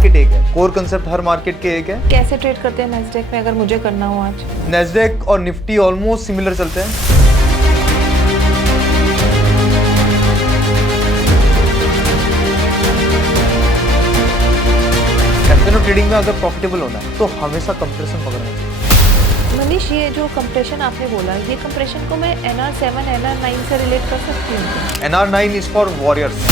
Market एक है, core concept हर market के एक है। कैसे ट्रेड करते हैं नैस्डैक में अगर मुझे करना हो आज? नैस्डैक और निफ्टी ऑलमोस्ट सिमिलर चलते हैं। कैसीनो ट्रेडिंग में अगर प्रॉफिटेबल होना है तो हमेशा कंप्रेशन पकड़ना चाहिए। मनीष, ये जो कंप्रेशन आपने बोला, ये कंप्रेशन को मैं NR7 NR9 से रिलेट कर सकती हूँ? NR9 is for warriors.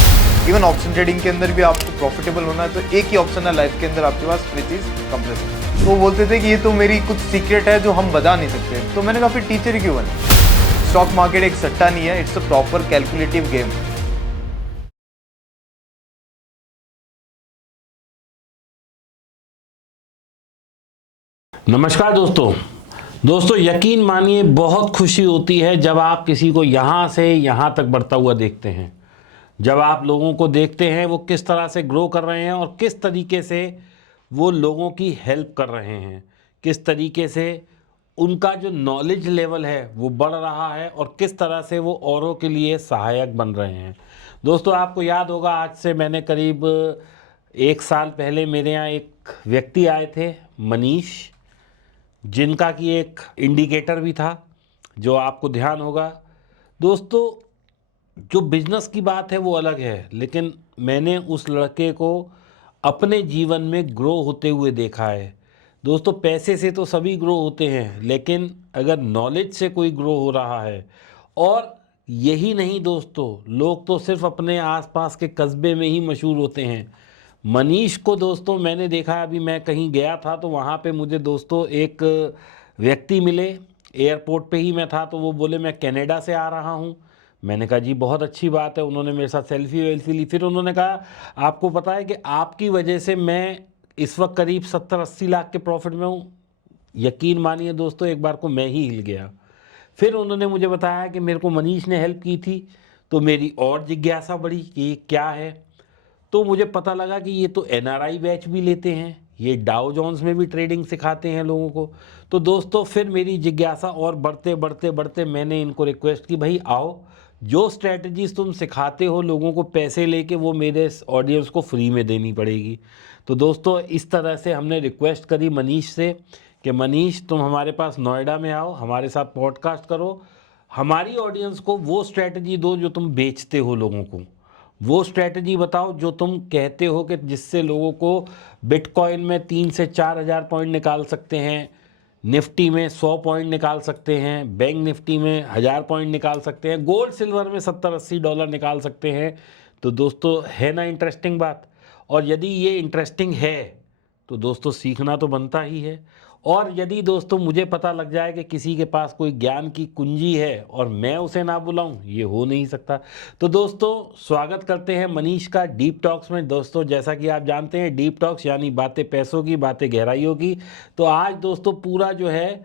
Even option trading के अंदर भी आपको प्रॉफिटेबल होना है तो एक ही ऑप्शन है लाइफ के अंदर आपके पास, विच इज कंप्रेशन। तो वो बोलते थे कि ये तो मेरी कुछ सीक्रेट है जो हम बता नहीं सकते, तो मैंने कहा फिर टीचर ही क्यों बने। स्टॉक मार्केट एक सट्टा नहीं है, it's a proper calculative game. नमस्कार दोस्तों, यकीन मानिए बहुत खुशी होती है जब आप किसी को यहाँ से यहाँ तक बढ़ता हुआ देखते हैं। जब आप लोगों को देखते हैं वो किस तरह से ग्रो कर रहे हैं और किस तरीके से वो लोगों की हेल्प कर रहे हैं, किस तरीके से उनका जो नॉलेज लेवल है वो बढ़ रहा है और किस तरह से वो औरों के लिए सहायक बन रहे हैं। दोस्तों, आपको याद होगा आज से मैंने करीब 1 साल पहले मेरे यहाँ एक व्यक्ति आए थे, मनीष, जिनका कि एक इंडिकेटर भी था जो आपको ध्यान होगा। दोस्तों, जो बिजनेस की बात है वो अलग है, लेकिन मैंने उस लड़के को अपने जीवन में ग्रो होते हुए देखा है। दोस्तों, पैसे से तो सभी ग्रो होते हैं, लेकिन अगर नॉलेज से कोई ग्रो हो रहा है, और यही नहीं दोस्तों, लोग तो सिर्फ अपने आसपास के कस्बे में ही मशहूर होते हैं। मनीष को दोस्तों मैंने देखा, अभी मैं कहीं गया था तो वहाँ पे मुझे दोस्तों एक व्यक्ति मिले, एयरपोर्ट पे ही मैं था, तो वो बोले मैं कनाडा से आ रहा हूँ। मैंने कहा जी बहुत अच्छी बात है। उन्होंने मेरे साथ सेल्फी वेल्फी ली। फिर उन्होंने कहा आपको पता है कि आपकी वजह से मैं इस वक्त करीब 70-80 लाख के प्रॉफिट में हूँ। यकीन मानिए दोस्तों, एक बार को मैं ही हिल गया। फिर उन्होंने मुझे बताया कि मेरे को मनीष ने हेल्प की थी, तो मेरी और जिज्ञासा बढ़ी कि ये क्या है। तो मुझे पता लगा कि ये तो NRI बैच भी लेते हैं, ये डाउ जोन्स में भी ट्रेडिंग सिखाते हैं लोगों को। तो दोस्तों फिर मेरी जिज्ञासा और बढ़ते बढ़ते बढ़ते मैंने इनको रिक्वेस्ट की, भाई आओ, जो स्ट्रैटेजीज तुम सिखाते हो लोगों को पैसे लेके, वो मेरे ऑडियंस को फ्री में देनी पड़ेगी। तो दोस्तों इस तरह से हमने रिक्वेस्ट करी मनीष से कि मनीष तुम हमारे पास नोएडा में आओ, हमारे साथ पॉडकास्ट करो, हमारी ऑडियंस को वो स्ट्रैटेजी दो जो तुम बेचते हो लोगों को, वो स्ट्रैटेजी बताओ जो तुम कहते हो कि जिससे लोगों को बिटकॉइन में 3 से 4 हज़ार पॉइंट निकाल सकते हैं, निफ्टी में 100 पॉइंट निकाल सकते हैं, बैंक निफ्टी में 1000 पॉइंट निकाल सकते हैं, गोल्ड सिल्वर में $70-80 निकाल सकते हैं। तो दोस्तों है ना इंटरेस्टिंग बात। और यदि ये इंटरेस्टिंग है तो दोस्तों सीखना तो बनता ही है। और यदि दोस्तों मुझे पता लग जाए कि किसी के पास कोई ज्ञान की कुंजी है और मैं उसे ना बुलाऊं, ये हो नहीं सकता। तो दोस्तों स्वागत करते हैं मनीष का डीप टॉक्स में। दोस्तों जैसा कि आप जानते हैं, डीप टॉक्स यानी बातें पैसों की, बातें गहराइयों की। तो आज दोस्तों पूरा जो है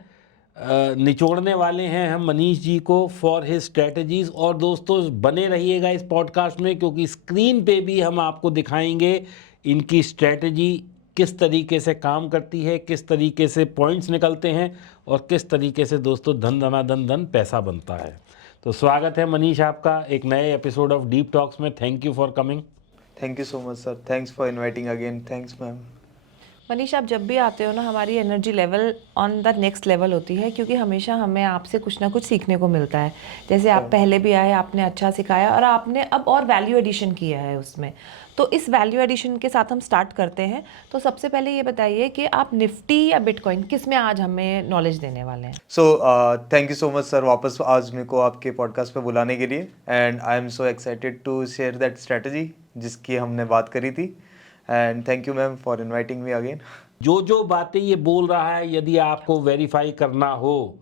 निचोड़ने वाले हैं हम मनीष जी को फॉर हिज स्ट्रेटजीज। और दोस्तों बने रहिएगा इस पॉडकास्ट में, क्योंकि स्क्रीन पे भी हम आपको दिखाएंगे इनकी स्ट्रेटजी किस तरीके से काम करती है, किस तरीके से पॉइंट्स निकलते हैं और किस तरीके से दोस्तों धन धनाधन धन पैसा बनता है। तो स्वागत है मनीष आपका एक नए एपिसोड ऑफ डीप टॉक्स में। Thank you for coming. Thank you so much sir, thanks for inviting again. Thanks ma'am. Manish, आप जब भी आते हो ना, हमारी energy level on the next level होती है, क्योंकि हमेशा हमें आपसे कुछ ना कुछ सीखने को मिलता है। जैसे आप पहले भी आए, आपने अच्छा सिखाया और आपने अब और वैल्यू एडिशन किया है उसमें। तो इस वैल्यू एडिशन के साथ हम स्टार्ट करते हैं। तो सबसे पहले ये बताइए कि आप निफ्टी या बिटकॉइन किस में आज हमें नॉलेज देने वाले हैं? So thank you so much sir वापस आज मेरे को आपके पॉडकास्ट पे बुलाने के लिए। And I am so excited to share that strategy जिसकी हमने बात करी थी। And thank you ma'am for inviting me again. जो बातें ये बोल रहा है, यदि आपको वेरीफाई करना हो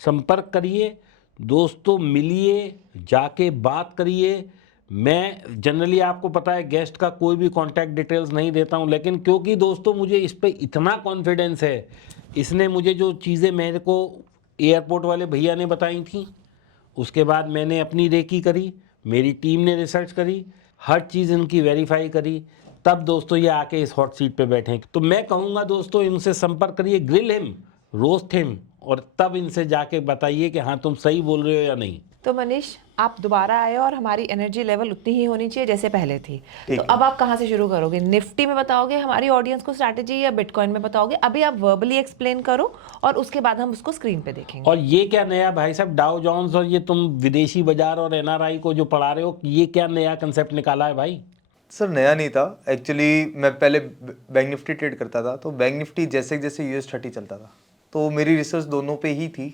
संपर्क करिए दोस्तों, मिलिए, जाके बात करिए। मैं जनरली आपको पता है गेस्ट का कोई भी कॉन्टैक्ट डिटेल्स नहीं देता हूं, लेकिन क्योंकि दोस्तों मुझे इस पे इतना कॉन्फिडेंस है, इसने मुझे जो चीज़ें मेरे को एयरपोर्ट वाले भैया ने बताई थी, उसके बाद मैंने अपनी रेकी करी, मेरी टीम ने रिसर्च करी, हर चीज़ इनकी वेरीफाई करी, तब दोस्तों ये आके इस हॉट सीट पे बैठे। तो मैं कहूँगा दोस्तों इनसे संपर्क करिए, ग्रिल हिम, रोस्ट हिम, और तब इनसे जाके बताइए कि हाँ तुम सही बोल रहे हो या नहीं। तो मनीष आप दोबारा आए और हमारी एनर्जी लेवल उतनी ही होनी चाहिए जैसे पहले थी। ठीक तो है। अब आप कहाँ से शुरू करोगे? निफ्टी में बताओगे हमारी ऑडियंस को स्ट्रैटेजी, या बिटकॉइन में बताओगे? अभी आप वर्बली एक्सप्लेन करो और उसके बाद हम उसको स्क्रीन पे देखेंगे। और ये क्या नया भाई साहब डाउ जोन्स और ये तुम विदेशी बाजार और एनआरआई को जो पढ़ा रहे हो, ये क्या नया कंसेप्ट निकाला है भाई? सर नया नहीं था एक्चुअली, मैं पहले बैंक निफ्टी ट्रेड करता था, तो बैंक निफ्टी जैसे जैसे US30 चलता था तो मेरी रिसर्च दोनों पे ही थी,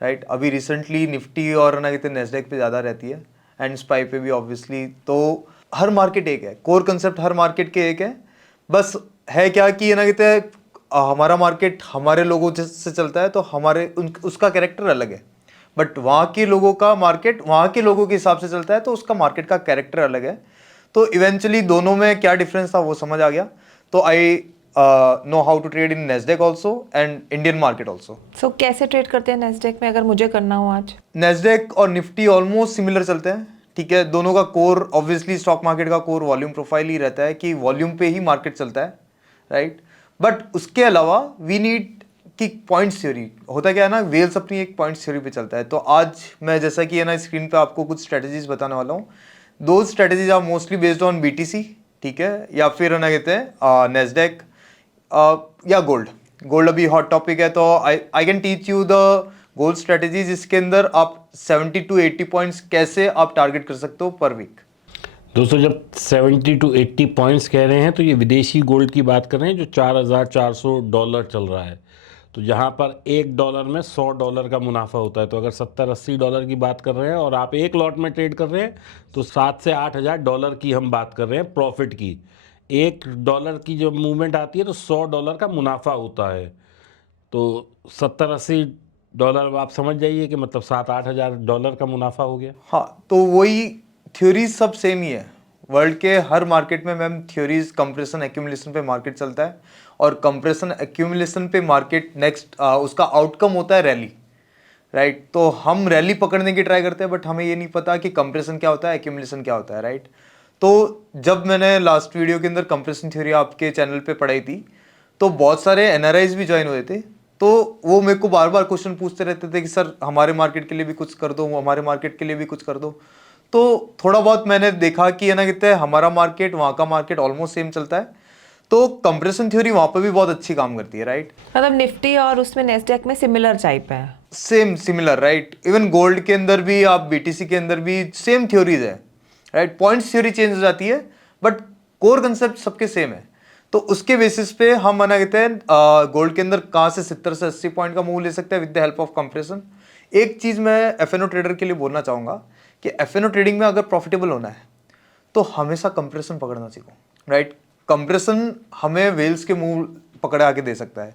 राइट। अभी रिसेंटली निफ्टी और ना कहते नेस्डेक पे ज़्यादा रहती है, एंड स्पाई पे भी ऑब्वियसली। तो हर मार्केट एक है, कोर कंसेप्ट हर मार्केट के एक है, बस है क्या कि ना कहते हैं हमारा मार्केट हमारे लोगों से चलता है तो हमारे उसका कैरेक्टर अलग है, बट वहाँ के लोगों का मार्केट वहाँ के लोगों के हिसाब से चलता है तो उसका मार्केट का कैरेक्टर अलग है। तो इवेंचुअली दोनों में क्या डिफरेंस था वो समझ आ गया। तो I know how to trade in Nasdaq also and Indian market also. So कैसे ट्रेड करते हैं नेस्डेक में, अगर मुझे करना हो आज? नेस्डेक और निफ्टी ऑलमोस्ट सिमिलर चलते हैं, ठीक है। दोनों का कोर ऑब्वियसली स्टॉक मार्केट का कोर वॉल्यूम प्रोफाइल ही रहता है कि वॉल्यूम पे ही मार्केट चलता है, राइट। बट उसके अलावा वी नीड कि पॉइंट्स थ्योरी होता क्या है ना, वेल्स अपनी एक पॉइंट्स थ्योरी पे चलता है। तो आज मैं जैसा कि है ना स्क्रीन पे आपको कुछ स्ट्रेटेजीज बताने वाला हूँ। दो strategies are mostly based on BTC, ठीक है, या फिर ना कहते हैं नेस्डेक या गोल्ड। गोल्ड अभी हॉट टॉपिक है, तो I can teach you the gold strategy, जिसके अंदर आप 70 to 80 पॉइंट्स कैसे आप टारगेट कर सकते हो पर वीक। दोस्तों जब 70 to 80 पॉइंट्स कह रहे हैं तो ये विदेशी गोल्ड की बात कर रहे हैं जो $4,400 चल रहा है। तो जहाँ पर $1 में $100 का मुनाफा होता है, तो अगर $70-80 की बात कर रहे हैं और आप एक लॉट में ट्रेड कर रहे हैं तो $7,000 से $8,000 की हम बात कर रहे हैं प्रॉफिट की। $1 की जब मूवमेंट आती है तो $100 का मुनाफा होता है। तो $70-80 आप समझ जाइए कि मतलब $7,000-8,000 का मुनाफा हो गया। हाँ, तो वही थ्योरीज सब सेम ही है। वर्ल्ड के हर मार्केट में मैम थ्योरीज कंप्रेशन एक्यूमुलेशन पे मार्केट चलता है, और कंप्रेशन एक्यूमुलेशन पे मार्केट नेक्स्ट उसका आउटकम होता है रैली, राइट। तो हम रैली पकड़ने की ट्राई करते हैं, बट हमें ये नहीं पता कि कंप्रेशन क्या होता है, एक्यूमुलेशन क्या होता है, राइट। तो जब मैंने लास्ट वीडियो के अंदर कंप्रेशन थ्योरी आपके चैनल पे पढ़ाई थी, तो बहुत सारे NRIs भी ज्वाइन हुए थे। तो वो मेरे को बार बार क्वेश्चन पूछते रहते थे कि सर हमारे मार्केट के लिए भी कुछ कर दो, हमारे मार्केट के लिए भी कुछ कर दो। तो थोड़ा बहुत मैंने देखा कि है ना कहते हैं हमारा मार्केट वहाँ का मार्केट ऑलमोस्ट सेम चलता है, तो कंप्रेशन थ्योरी वहाँ पे भी बहुत अच्छी काम करती है, राइट। मतलब निफ्टी और उसमें नेस्डेक में सिमिलर टाइप है। Same similar, right. Even gold के अंदर भी आप BTC के अंदर भी सेम थ्योरीज है, राइट। पॉइंट्स थ्योरी चेंज हो जाती है, बट कोर कंसेप्ट सबके सेम है। तो उसके बेसिस पे हम मना कहते हैं गोल्ड के अंदर कहाँ से 70 से 80 पॉइंट का मूव ले सकते हैं with the help of compression. एक चीज मैं FNO ट्रेडर के लिए बोलना चाहूंगा कि FNO ट्रेडिंग में अगर प्रॉफिटेबल होना है तो हमेशा कंप्रेशन पकड़ना सीखो, राइट। कंप्रेशन हमें वेल्स के मूव पकड़ा के दे सकता है।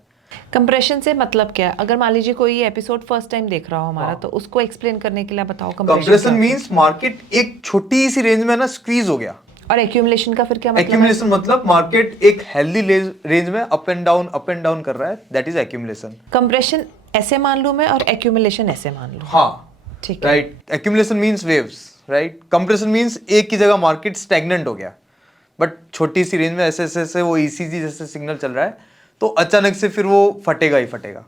कंप्रेशन से मतलब क्या है? अगर मान लीजिए कोई ये एपिसोड फर्स्ट टाइम देख रहा हो हमारा, तो उसको एक्सप्लेन करने के लिए बताओ कंप्रेशन मींस मार्केट एक छोटी सी रेंज में ना स्क्वीज हो गया। और एक्यूमुलेशन का फिर क्या मतलब? एक्यूमुलेशन मतलब मार्केट एक हेल्दी रेंज में अप एंड डाउन कर रहा है, दैट इज एक्यूमुलेशन। कंप्रेशन ऐसे मान लूं मैं और एक्यूमुलेशन ऐसे मान लूं। हाँ, ठीक है, right. Accumulation means waves, right. Compression means एक की जगह मार्केट स्टैग्नेंट हो गया, बट छोटी सी रेंज में ऐसे ऐसे वो ECG जैसे सिग्नल चल रहा है, तो अचानक से फिर वो फटेगा ही फटेगा।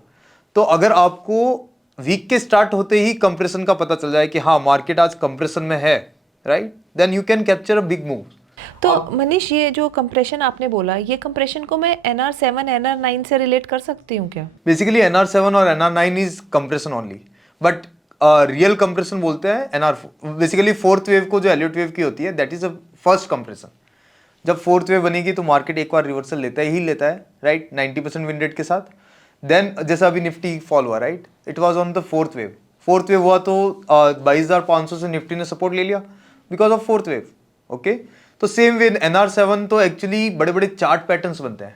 तो अगर आपको वीक के स्टार्ट होते ही कंप्रेशन का पता चल जाए कि हाँ मार्केट आज कंप्रेशन में है, right, then you can capture a big move. तो मनीष ये जो कंप्रेशन आपने बोला, ये कंप्रेशन को मैं NR7 NR9 से रिलेट कर सकती हूँ क्या? बेसिकली NR7 और NR9 is compression only, but real compression बोलते हैं NR। बेसिकली फोर्थ वेव को जो एलियट वेव की होती है that is a first compression. जब फोर्थ वेव बनेगी तो मार्केट एक बार रिवर्सल लेता है, राइट, 90% विन रेट के साथ। देन जैसा अभी निफ्टी फॉल हुआ, right, it was on the fourth wave. Fourth wave हुआ तो 22,500 से निफ्टी ने सपोर्ट ले लिया because of fourth wave, okay. तो सेम वे NR7 तो एक्चुअली बड़े बड़े चार्ट पैटर्न्स बनते हैं,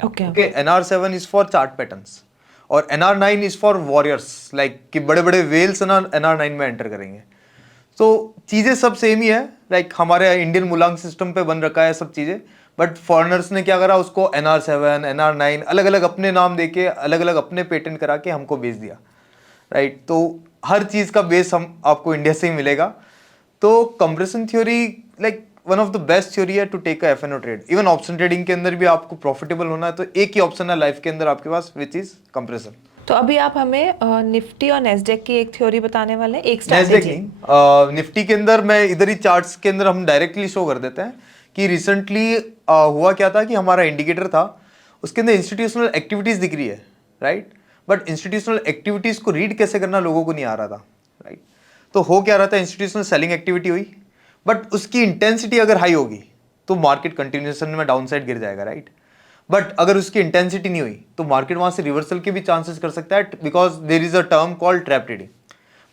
okay. NR7 is for chart patterns और NR9 is for warriors, like कि बड़े बड़े वेल्स NR9 में एंटर करेंगे। तो चीज़ें सब सेम ही है, लाइक हमारे इंडियन मुलांग सिस्टम पे बन रखा है सब चीज़ें, बट फॉरेनर्स ने क्या करा, उसको NR7 NR9 अलग अलग अपने नाम देके अलग अलग अपने पेटेंट करा के हमको बेच दिया, राइट। तो हर चीज़ का बेस हम आपको इंडिया से ही मिलेगा। तो compression theory like one of the best theory है to take a FNO trade. Even option trading के अंदर भी आपको प्रॉफिटेबल होना है तो एक ही ऑप्शन है लाइफ के अंदर आपके पास, विच इज कंप्रेशन। तो अभी आप हमें निफ्टी और नेस्डेक की एक थ्योरी बताने वाले हैं, एक नैस्डैक स्ट्रैटेजी। नहीं, निफ्टी के अंदर मैं इधर ही चार्ट्स के अंदर हम डायरेक्टली शो कर देते हैं कि रिसेंटली हुआ क्या था कि हमारा इंडिकेटर था, उसके अंदर इंस्टीट्यूशनल एक्टिविटीज दिख रही है, राइट, बट इंस्टीट्यूशनल एक्टिविटीज को रीड कैसे करना लोगों को नहीं आ रहा था, राइट। तो हो क्या रहा था, इंस्टीट्यूशनल सेलिंग एक्टिविटी हुई, बट उसकी इंटेंसिटी अगर हाई होगी तो मार्केट कंटिन्यूएशन में डाउन साइड गिर जाएगा, राइट। बट अगर उसकी इंटेंसिटी नहीं हुई तो मार्केट वहां से रिवर्सल के भी चांसेस कर सकता है, because there is a term called trap trading.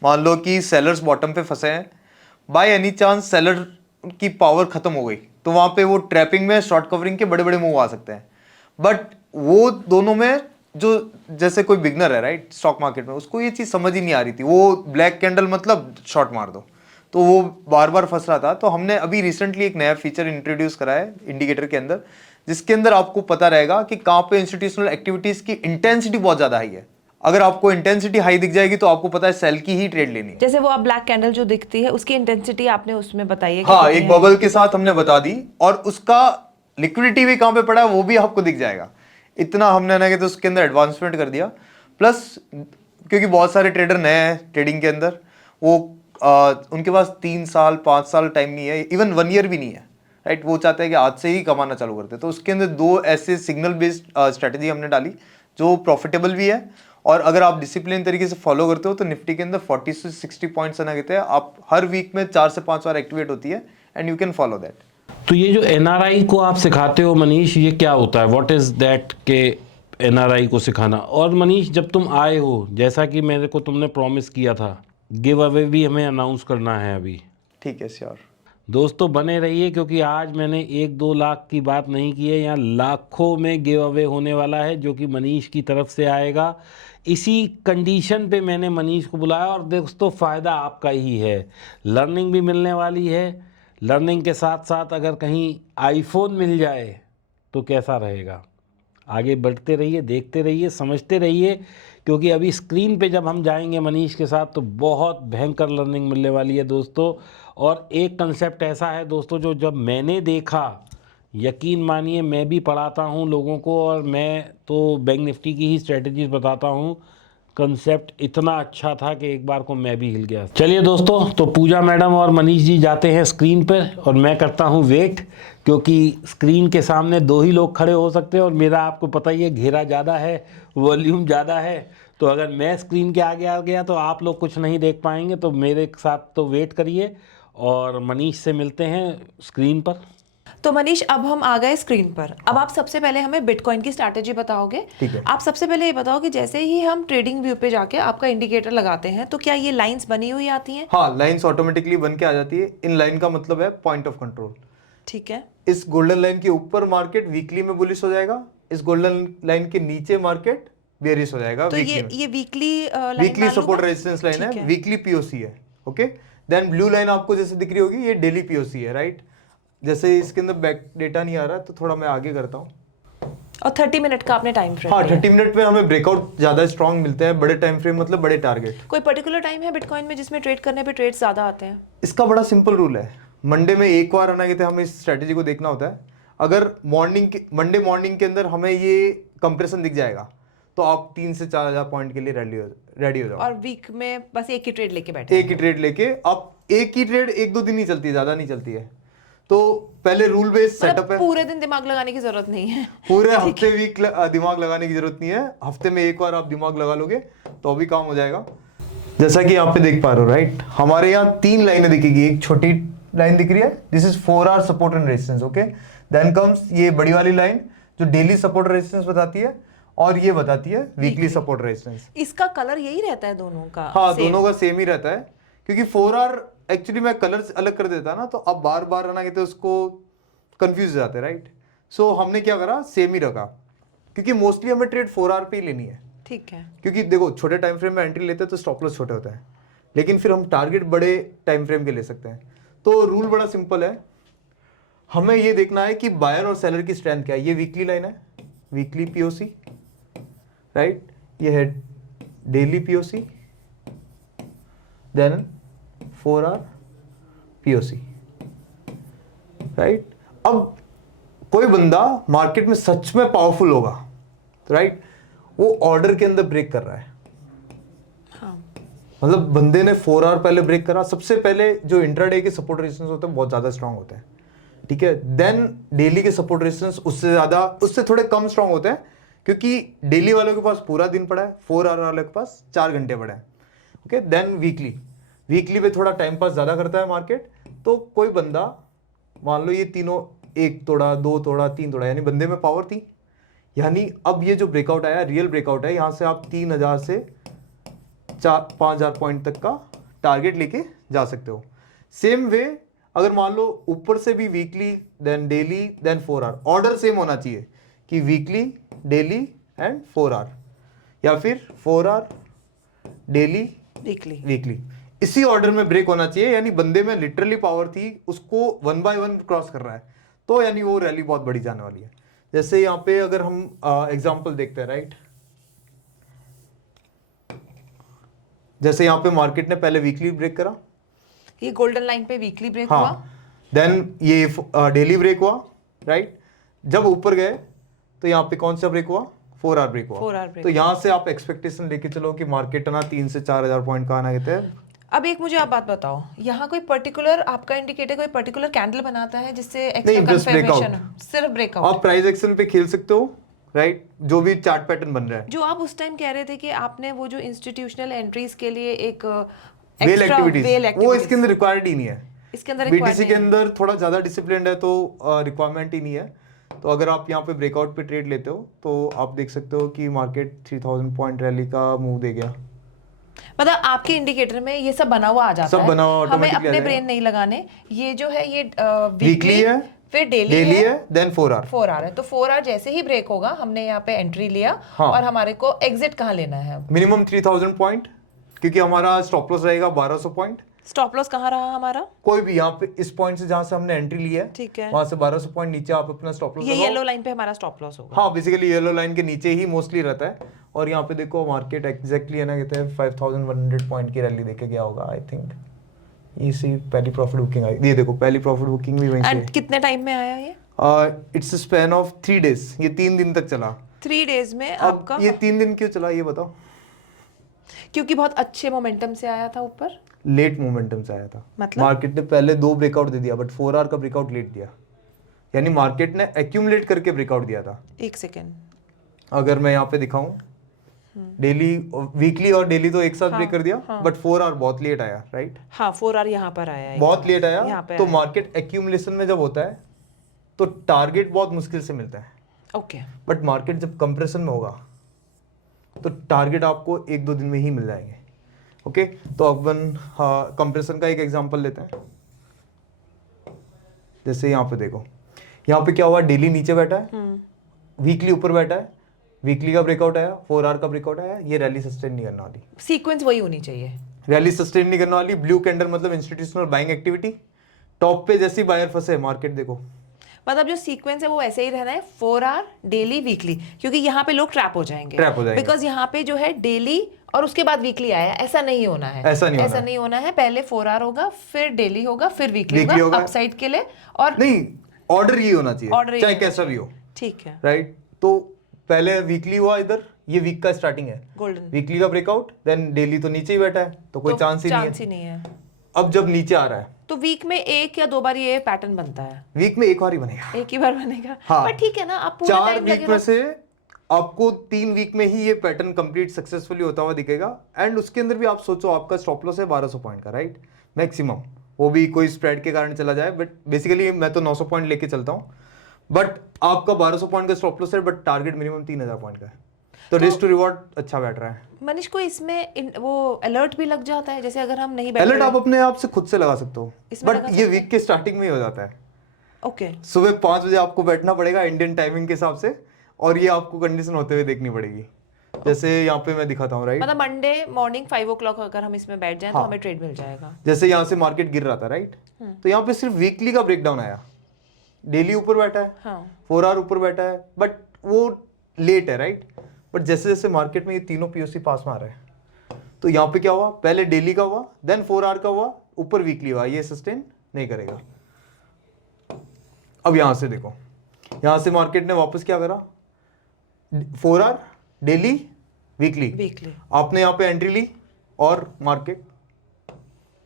मान लो कि सेलर्स बॉटम पे फंसे हैं, बाय एनी चांस सेलर की पावर खत्म हो गई तो वहां पे वो ट्रैपिंग में शॉर्ट कवरिंग के बड़े बड़े मूव आ सकते हैं। बट वो दोनों में जो, जैसे कोई बिगनर है, राइट, स्टॉक मार्केट में, उसको ये चीज समझ ही नहीं आ रही थी, वो ब्लैक कैंडल मतलब शॉर्ट मार दो, तो वो बार बार फंस रहा था। तो हमने अभी रिसेंटली एक नया फीचर इंट्रोड्यूस करा है इंडिकेटर के अंदर, जिसके अंदर आपको पता रहेगा कि कहाँ पे इंस्टीट्यूशनल एक्टिविटीज की इंटेंसिटी बहुत ज्यादा हाई है। अगर आपको इंटेंसिटी हाई दिख जाएगी तो आपको पता है सेल की ही ट्रेड लेनी है। जैसे वो आप ब्लैक कैंडल जो दिखती है उसकी इंटेंसिटी आपने उसमें बताई है कि हाँ, कितनी एक है? बबल के साथ हमने बता दी, और उसका लिक्विडिटी भी कहाँ पे पड़ा है वो भी आपको दिख जाएगा। इतना हमने ना कि तो उसके अंदर एडवांसमेंट कर दिया। प्लस क्योंकि बहुत सारे ट्रेडर नए हैं ट्रेडिंग के अंदर, वो उनके पास 3 साल 5 साल टाइम नहीं है, इवन 1 ईयर भी नहीं है, राइट। वो चाहते हैं कि आज से ही कमाना चालू करते, तो उसके अंदर 2 ऐसे सिग्नल बेस्ड स्ट्रेटेजी हमने डाली जो प्रॉफिटेबल भी है, और अगर आप डिसिप्लिन तरीके से फॉलो करते हो तो निफ्टी के अंदर 40 से 60 पॉइंट्स आना कहते हैं, आप हर वीक में 4 से 5 बार एक्टिवेट होती है, and you can follow that. तो ये जो एनआरआई को आप सिखाते हो मनीष, ये क्या होता है, व्हाट इज़ दैट के एनआरआई को सिखाना? और मनीष जब तुम आए हो, जैसा कि मेरे को तुमने प्रॉमिस किया था, गिव अवे भी हमें अनाउंस करना है अभी। ठीक है, श्योर। दोस्तों बने रहिए, क्योंकि आज मैंने 1-2 लाख की बात नहीं की है, यहाँ लाखों में गिव अवे होने वाला है जो कि मनीष की तरफ से आएगा। इसी कंडीशन पे मैंने मनीष को बुलाया, और दोस्तों फ़ायदा आपका ही है, लर्निंग भी मिलने वाली है। लर्निंग के साथ साथ अगर कहीं आईफोन मिल जाए तो कैसा रहेगा। आगे बढ़ते रहिए, देखते रहिए, समझते रहिए, क्योंकि अभी स्क्रीन पे जब हम जाएंगे मनीष के साथ तो बहुत भयंकर लर्निंग मिलने वाली है दोस्तों। और एक कंसेप्ट ऐसा है दोस्तों जो जब मैंने देखा, यकीन मानिए मैं भी पढ़ाता हूँ लोगों को, और मैं तो बैंक निफ्टी की ही स्ट्रेटजीज बताता हूँ। कंसेप्ट इतना अच्छा था कि एक बार को मैं भी हिल गया। चलिए दोस्तों, तो पूजा मैडम और मनीष जी जाते हैं स्क्रीन पर, और मैं करता हूँ वेट, क्योंकि स्क्रीन के सामने 2 ही लोग खड़े हो सकते हैं, और मेरा आपको पता ही है घेरा ज़्यादा है, वॉल्यूम ज़्यादा है, तो अगर मैं स्क्रीन के आगे आ गया तो आप लोग कुछ नहीं देख पाएंगे। तो मेरे साथ तो वेट करिए, और मनीष से मिलते हैं स्क्रीन पर। तो मनीष अब हम आ गए स्क्रीन पर। अब आप सबसे पहले हमें बिटकॉइन की स्ट्रैटेजी बताओगे। ठीक है। आप सबसे पहले ये बताओ कि जैसे ही हम ट्रेडिंग व्यू पे जाके आपका इंडिकेटर लगाते हैं तो क्या ये लाइंस बनी हुई आती हैं? हाँ, लाइंस ऑटोमेटिकली बन के आ जाती है। इन लाइन का मतलब है पॉइंट ऑफ कंट्रोल। ठीक है। इस गोल्डन लाइन के ऊपर मार्केट वीकली में बुलिश हो जाएगा, इस गोल्डन लाइन के नीचे मार्केट बेयरिश हो जाएगा। तो ये वीकली सपोर्ट रेजिस्टेंस लाइन है, वीकली पीओसी है। ओके, देन ब्लू लाइन आपको जैसे दिख रही होगी, ये डेली पीओसी है, राइट। जैसे इसके अंदर बैक डेटा नहीं आ रहा तो थोड़ा मैं आगे करता हूँ। और 30 मिनट का आपने टाइम फ्रेम? हाँ, 30 मिनट में हमें ब्रेकआउट ज्यादा स्ट्रांग मिलते हैं, बड़े टाइम फ्रेम मतलब बड़े टारगेट। कोई पर्टिकुलर टाइम है बिटकॉइन में जिसमें ट्रेड करने पे ट्रेड्स ज्यादा आते हैं? इसका बड़ा सिंपल रूल है, मंडे में एक बार आना कहते हैं हमें इस स्ट्रेटेजी को देखना होता है। अगर मंडे मॉर्निंग के अंदर हमें ये कंप्रेशन दिख जाएगा तो आप 3 से 4,000 पॉइंट के लिए रेडी हो जाओ। और वीक में बस एक ही ट्रेड लेके बैठे? एक ही ट्रेड लेके, आप एक ही ट्रेड 1-2 दिन ही चलती है, ज्यादा नहीं चलती है। तो पहले रूल बेस्ड सेटअप है, पूरे दिन दिमाग लगाने की जरूरत नहीं है, पूरे हफ्ते वीक दिमाग लगाने की जरूरत नहीं है। हफ्ते में एक बार आप दिमाग लगा लोगे तो अभी काम हो जाएगा। जैसा कि यहाँ पे देख पा रहे हो, राइट, हमारे यहाँ 3 लाइनें दिखेगी। एक छोटी लाइन दिख रही है, this is 4 hour support and resistance. Okay, then comes ये बड़ी वाली लाइन जो डेली सपोर्ट रेजिस्टेंस बताती है, और ये बताती है वीकली सपोर्ट रेजिस्टेंस। इसका कलर यही रहता है दोनों का? हाँ, दोनों का सेम ही रहता है, क्योंकि 4 आवर एक्चुअली मैं कलर अलग कर देता ना तो अब बार बार आना कहते उसको कंफ्यूज हो जाते हैं, राइट। सो हमने क्या करा, सेम ही रखा, क्योंकि मोस्टली हमें ट्रेड 4 आवर पे ही लेनी है। ठीक है। क्योंकि देखो, छोटे टाइम फ्रेम में एंट्री लेते हैं तो स्टॉप लॉस छोटे होता है, लेकिन फिर हम टारगेट बड़े टाइम फ्रेम के ले सकते हैं। तो रूल बड़ा सिंपल है, हमें ये देखना है कि बायर और सेलर की स्ट्रेंथ क्या है। ये वीकली लाइन है, वीकली पीओसी, राइट, ये है daily POC, then 4 hour POC, right. अब कोई बंदा मार्केट में सच में पावरफुल होगा, राइट, वो ऑर्डर के अंदर ब्रेक कर रहा है। हाँ मतलब बंदे ने 4 आवर पहले ब्रेक करा। सबसे पहले जो इंट्राडे के सपोर्ट रेजिस्टेंस होते हैं बहुत ज्यादा स्ट्रांग होते हैं, ठीक है। देन डेली के सपोर्ट रेजिस्टेंस उससे ज्यादा, उससे थोड़े कम स्ट्रांग होते हैं, क्योंकि डेली वालों के पास पूरा दिन पड़ा है, 4 आवर वालों के पास 4 घंटे पड़े हैं, ओके। देन वीकली पे थोड़ा टाइम पास ज्यादा करता है मार्केट। तो कोई बंदा मान लो ये तीनों 1 तोड़ा, 2 तोड़ा, 3 तोड़ा, यानी बंदे में पावर थी, यानी अब ये जो ब्रेकआउट आया रियल ब्रेकआउट है, यहां से आप 3000 से 5000 पॉइंट तक का टारगेट लेके जा सकते हो। सेम वे अगर मान लो ऊपर से भी weekly, then daily, then 4 hour, order same होना चाहिए कि वीकली, डेली एंड 4 आवर, या फिर 4 आवर, डेली, वीकली, इसी ऑर्डर में ब्रेक होना चाहिए। यानी बंदे में लिटरली पावर थी, उसको 1 बाय 1 क्रॉस कर रहा है, तो यानी वो रैली बहुत बड़ी जाने वाली है। जैसे यहाँ पे अगर हम एग्जांपल देखते हैं, राइट, जैसे यहाँ पे मार्केट ने पहले वीकली ब्रेक करा, ये गोल्डन लाइन पे वीकली ब्रेक हाँ, हुआ, देन ये डेली ब्रेक हुआ, राइट। जब ऊपर गए तो यहाँ पे कौन सा ब्रेक हुआ, 4 आवर ब्रेक हुआ। 4 आवर ब्रेक। तो यहाँ से आप एक्सपेक्टेशन लेके चलो कि मार्केट ना 3 से 4000 पॉइंट का आना कहते हैं। अब एक मुझे आप बात बताओ, यहाँ कोई पर्टिकुलर आपका इंडिकेटर कोई पर्टिकुलर कैंडल बनाता है जिससे एक्स्ट्रा नहीं, बस कंफर्मेशन, सिर्फ ब्रेकआउट? आप प्राइस एक्शन पे खेल सकते हो, राइट, जो भी चार्ट पैटर्न बन रहा है। जो आप उस टाइम कह रहे थे कि आपने वो जो इंस्टीट्यूशनल एंट्रीज के लिए एक वेल एक्स्ट्रा एक्टिविटीज, वो इसके अंदर रिक्वायर्ड ही नहीं है। इसके अंदर बीटीसी के अंदर थोड़ा ज्यादा डिसिप्लिन है, तो रिक्वायरमेंट ही नहीं है। तो अगर आप यहाँ पे ब्रेकआउट पे ट्रेड लेते हो तो आप देख सकते हो कि मार्केट 3000 पॉइंट रैली का मूव दे गया। मतलब आपके इंडिकेटर में ये सब बना हुआ आ जाता सब है, बना हुआ हमें automatically आ अपने जाएगा। ब्रेन नहीं लगाने। ये जो है ये वीकली है, फिर डेली है, देन 4 आवर। 4 आवर है, तो 4 आवर जैसे ही ब्रेक होगा हमने यहाँ पे एंट्री लिया, हाँ। और हमारे को एग्जिट कहाँ लेना है अब? मिनिमम 3000 पॉइंट, क्योंकि हमारा स्टॉप लॉस रहेगा 1200 पॉइंट। स्टॉप लॉस कहाँ रहा हमारा? कोई भी यहाँ पे इस पॉइंट से जहां से हमने एंट्री ली है, ठीक है, वहां से 1200 पॉइंट नीचे आप अपना स्टॉप लॉस ये लगाओ। येलो लाइन पे हमारा स्टॉप लॉस होगा। हाँ, बेसिकली येलो लाइन के नीचे ही मोस्टली रहता है। और यहाँ पे देखो मार्केट एग्जैक्टली है ना, कहते हैं 5100 पॉइंट की रैली देके गया होगा, आई थिंक। इसी पहली प्रॉफिट बुकिंग आई, ये देखो पहली प्रॉफिट बुकिंग भी वहीं से। एंड कितने टाइम में आया ये? इट्स स्पैन ऑफ 3 डेज, ये 3 दिन तक चला। 3 डेज में अब आपका ये 3 दिन क्यों चला ये बताओ? क्योंकि बहुत अच्छे मोमेंटम से आया था ऊपर। लेट मोमेंटम से आया था, मतलब? मार्केट ने पहले 2 ब्रेकआउट दे दिया, बट 4 आवर का ब्रेकआउट लेट दिया। यानी मार्केट ने एक्यूमुलेट करके ब्रेकआउट दिया था। एक सेकेंड, अगर मैं यहाँ पे दिखाऊं, डेली, वीकली और डेली तो एक साथ ब्रेक कर दिया, बट 4 आवर बहुत लेट आया, राइट। हाँ 4 आवर यहाँ पर आया है, बहुत लेट यहाँ आया। पे तो आया। मार्केट एक्यूमुलेशन में जब होता है तो टारगेट बहुत मुश्किल से मिलता है, ओके। बट मार्केट जब कंप्रेशन में होगा तो टारगेट आपको 1-2 दिन में ही मिल जाएंगे, ओके। तो अपन कंप्रेशन का एक एग्जांपल लेते हैं। जैसे यहाँ पे देखो, यहाँ पे क्या हुआ, डेली नीचे बैठा है, वीकली ऊपर बैठा है, वीकली का ब्रेकआउट आया, 4 आवर का ब्रेकआउट आया, ये रैली सस्टेन नहीं करने वाली। सीक्वेंस वही होनी चाहिए, रैली सस्टेन नहीं करने वाली। ब्लू कैंडल मतलब इंस्टीट्यूशनल बाइंग एक्टिविटी, टॉप पे जैसी बायर फंसे मार्केट देखो। मतलब जो सीक्वेंस है वो ऐसे ही रहना है, 4 आवर, डेली, वीकली, क्योंकि यहाँ पे लोग ट्रैप हो जाएंगे, बिकॉज यहाँ पे जो है डेली और उसके बाद वीकली आया, ऐसा नहीं होना है, ऐसा नहीं होना है। पहले 4 आवर होगा, फिर डेली होगा, फिर वीकली होगा अपसाइड के लिए, और नहीं, ऑर्डर ये होना चाहिए, चाहे कैसा भी हो, ठीक है, राइट। तो पहले वीकली हुआ, इधर ये वीक का स्टार्टिंग है, गोल्डन वीकली का ब्रेकआउट, देन डेली तो नीचे ही बैठा है, तो कोई चांस ही नहीं है। अब जब नीचे आ रहा है तो वीक में 1 या 2 बार ये पैटर्न बनता है, वीक में 1 बार ही बनेगा, 1 ही बार बनेगा। हाँ। पर ठीक है ना, आप पूरा 4 टाइम वीक में से आपको 3 वीक में ही ये पैटर्न कंप्लीट सक्सेसफुली होता हुआ दिखेगा। एंड उसके अंदर भी आप सोचो, आपका स्टॉप लॉस है 1200 पॉइंट का, राइट, मैक्सिमम, वो भी कोई स्प्रेड के कारण चला जाए, बट बेसिकली मैं तो 900 पॉइंट लेके चलता हूँ, बट आपका 1200 पॉइंट का स्टॉप लॉस है, बट टारगेट मिनिमम 3000 पॉइंट का है, तो रिस्क टू रिवॉर्ड अच्छा बैठ रहा है। मनीष को इसमें वो अलर्ट भी लग जाता है, जैसे अगर हम नहीं अलर्ट आप अपने आप से खुद से लगा सकते हो, इसमें बट ये वीक के स्टार्टिंग में ही हो जाता है। ओके, सुबह 5 बजे आपको बैठना पड़ेगा इंडियन टाइमिंग के हिसाब से, और ये आपको कंडीशन होते हुए देखनी पड़ेगी। जैसे यहाँ पे मैं दिखाता हूँ, राइट, मतलब मंडे मॉर्निंग 5 o'clock अगर हम इसमें बैठ जाएं, हाँ, तो हमें ट्रेड मिल जाएगा। जैसे यहाँ से मार्केट गिर रहा था, राइट, तो यहाँ पे सिर्फ वीकली का ब्रेकडाउन आया, डेली ऊपर बैठा है, हाँ। 4 आवर ऊपर बैठा है, बट वो लेट है, राइट। बट जैसे जैसे मार्केट में ये तीनों पीओसी पास में आ रहे हैं, तो यहाँ पे क्या हुआ, पहले डेली का हुआ, देन 4 आवर का हुआ, ऊपर वीकली हुआ, ये सस्टेन नहीं करेगा। अब यहां से देखो, यहां से मार्केट ने वापस क्या करा, 4 आवर, डेली वीकली आपने यहाँ पे एंट्री ली और मार्केट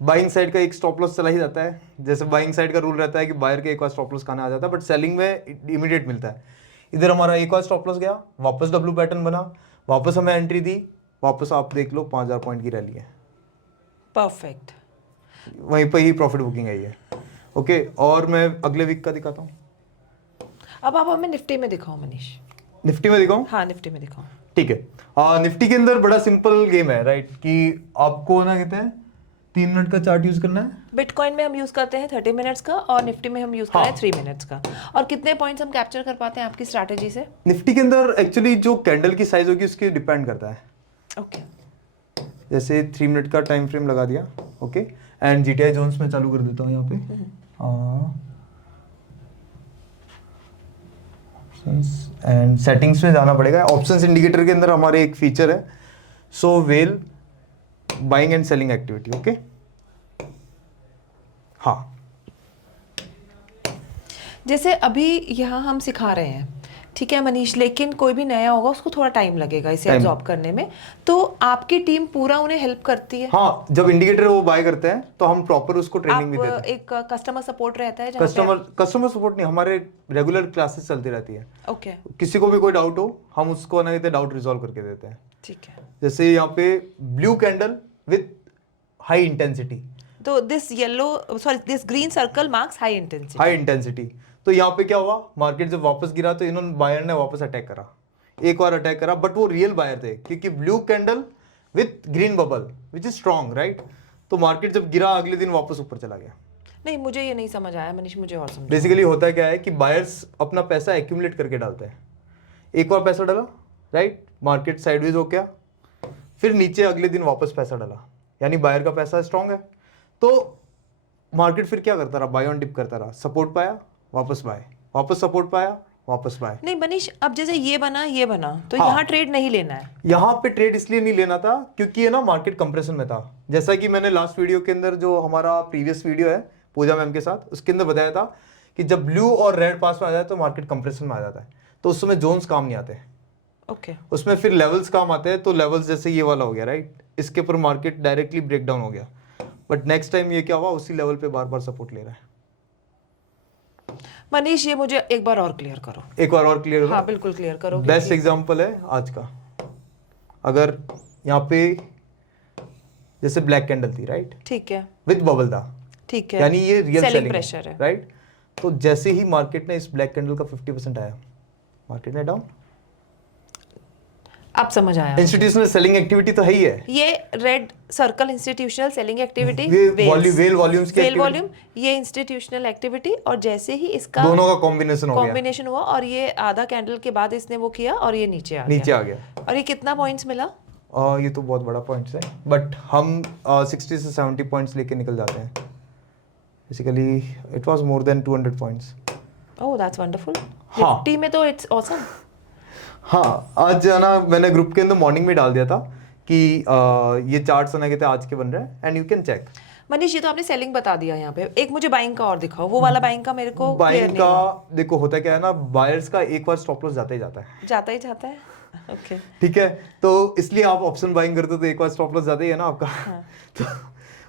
बाइंग साइड का एक स्टॉप लॉस चला ही जाता है। जैसे बाइंग साइड का रूल रहता है कि बायर के एक और स्टॉप लॉस खाना आ जाता है, बट सेलिंग में इमीडिएट मिलता है। इधर हमारा एक और स्टॉप लॉस गया, वापस डब्ल्यू पैटर्न बना, वापस हमें एंट्री दी, वापस आप देख लो 5000 पॉइंट की रैली है, परफेक्ट। वहीं पर ही प्रॉफिट बुकिंग आई है। ओके, और मैं अगले वीक का दिखाता हूँ। अब आप हमें निफ्टी में दिखाओ मनीष। निफ्टी में दिखाऊँ? हाँ, निफ्टी में दिखाओ। ठीक है। निफ्टी के अंदर बड़ा सिंपल गेम है, राइट, कि आपको ना कहते हैं 3 मिनट का चार्ट यूज करना है। बिटकॉइन में हम यूज करते हैं 30 मिनट्स का और निफ्टी में हम यूज कर रहे हैं 3 मिनट्स का। और कितने पॉइंट्स हम कैप्चर कर पाते हैं आपकी स्ट्रैटेजी से? निफ्टी के अंदर एक्चुअली जो कैंडल की साइज होगी उसके डिपेंड करता है। ओके, जैसे 3 मिनट का टाइम फ्रेम लगा दिया। ओके, एंड जीटीआई जोन्स में चालू कर देता हूँ यहाँ पे। एंड सेटिंग्स में जाना पड़ेगा। ऑप्शंस इंडिकेटर के अंदर हमारे एक फीचर है, so well buying and selling activity. Okay, हाँ, जैसे अभी यहाँ हम सिखा रहे हैं, ठीक है मनीष, लेकिन कोई भी नया होगा उसको थोड़ा टाइम लगेगा इसे एब्जॉर्ब करने में, तो आपकी टीम पूरा उन्हें हेल्प करती है? हाँ, जब इंडिकेटर वो बाय करते हैं तो हम प्रॉपर उसको ट्रेनिंग भी देते हैं। एक कस्टमर सपोर्ट रहता है जहाँ कस्टमर सपोर्ट नहीं, हमारे रेगुलर क्लासेस चलती रहती है। ओके, किसी को भी कोई डाउट हो हम उसको ना कहते डाउट रिजॉल्व करके देते हैं। ठीक है। जैसे यहाँ पे blue candle with high intensity, तो this green circle marks high intensity. तो यहाँ पे क्या हुआ, मार्केट जब वापस गिरा तो इन्होंने बायर ने वापस अटैक करा, एक और अटैक करा, बट वो रियल बायर थे क्योंकि blue candle with green bubble which is strong, right. तो मार्केट जब गिरा अगले दिन वापस ऊपर चला गया। नहीं, मुझे ये नहीं समझ आया मनीष, मुझे और समझ। बेसिकली होता क्या है कि बायर्स अपना पैसा एक्यूमुलेट करके डालते हैं। एक और पैसा डाला, राइट, मार्केट साइडवेज हो गया, फिर नीचे अगले दिन वापस पैसा डाला, यानी बायर का पैसा स्ट्रॉन्ग है। तो मार्केट फिर क्या करता रहा, बाय ऑन डिप करता रहा, सपोर्ट पाया वापस बाय, वापस सपोर्ट पाया वापस बाय। नहीं मनीष, अब जैसे ये बना तो हाँ, यहाँ ट्रेड नहीं लेना है। यहाँ पे ट्रेड इसलिए नहीं लेना था क्योंकि ये ना मार्केट कंप्रेशन में था। जैसा कि मैंने लास्ट वीडियो के अंदर, जो हमारा प्रीवियस वीडियो है पूजा मैम के साथ, उसके अंदर बताया था कि जब ब्लू और रेड पास में आ जाए तो मार्केट कंप्रेशन में आ जाता है, तो उस समय जोन्स काम नहीं आते। ओके, उसमें फिर लेवल्स काम आते हैं। तो लेवल्स जैसे ये वाला हो गया, राइट, इसके ऊपर मार्केट डायरेक्टली ब्रेक डाउन हो गया, बट नेक्स्ट टाइम ये क्या हुआ, उसी लेवल पे बार बार सपोर्ट ले रहा है। मनीष, ये मुझे एक बार और क्लियर करो। एक बार और क्लियर हो? हाँ, बिल्कुल क्लियर करो। बेस्ट एग्जांपल है आज का। अगर यहाँ पे जैसे ब्लैक कैंडल थी, राइट, ठीक है, विद बबल था, ठीक है, यानी ये रियल सेलिंग प्रेशर है, राइट। तो जैसे ही मार्केट ने इस ब्लैक कैंडल का 50% आया, मार्केट ने डाउन। अब समझ आया। इंस्टीट्यूशनल सेलिंग एक्टिविटी तो है ही है। ये red circle institutional selling activity, well volumes की वेल वॉल्यूम, ये इंस्टीट्यूशनल एक्टिविटी, और जैसे ही इसका दोनों का कॉम्बिनेशन हुआ और ये आधा कैंडल के बाद इसने वो किया और ये नीचे आ गया। और ये कितना पॉइंट्स मिला? ये तो बहुत बड़ा पॉइंट्स है, बट हम 60 से 70 पॉइंट्स लेके निकल जाते हैं। Basically it was more than 200 points. Oh, that's wonderful. हाँ, निफ्टी में तो इट्स ऑसम। हाँ, आज ना मैंने ग्रुप के अंदर मॉर्निंग में डाल दिया था कि ये चार्ट्स ना कहते आज के बन रहे हैं and you can check. Manish, ये तो आपने सेलिंग बता दिया यहाँ पे, एक मुझे बाइंग का और दिखाओ। वो वाला बाइंग का मेरे को बाइंग का देखो, होता क्या है ना, बायर्स का एक बार स्टॉप लॉस जाता ही जाता है। ओके, ठीक है, तो इसलिए आप ऑप्शन बाइंग करते हो तो एक बार स्टॉप लॉस जाता ही है ना आपका। हाँ। तो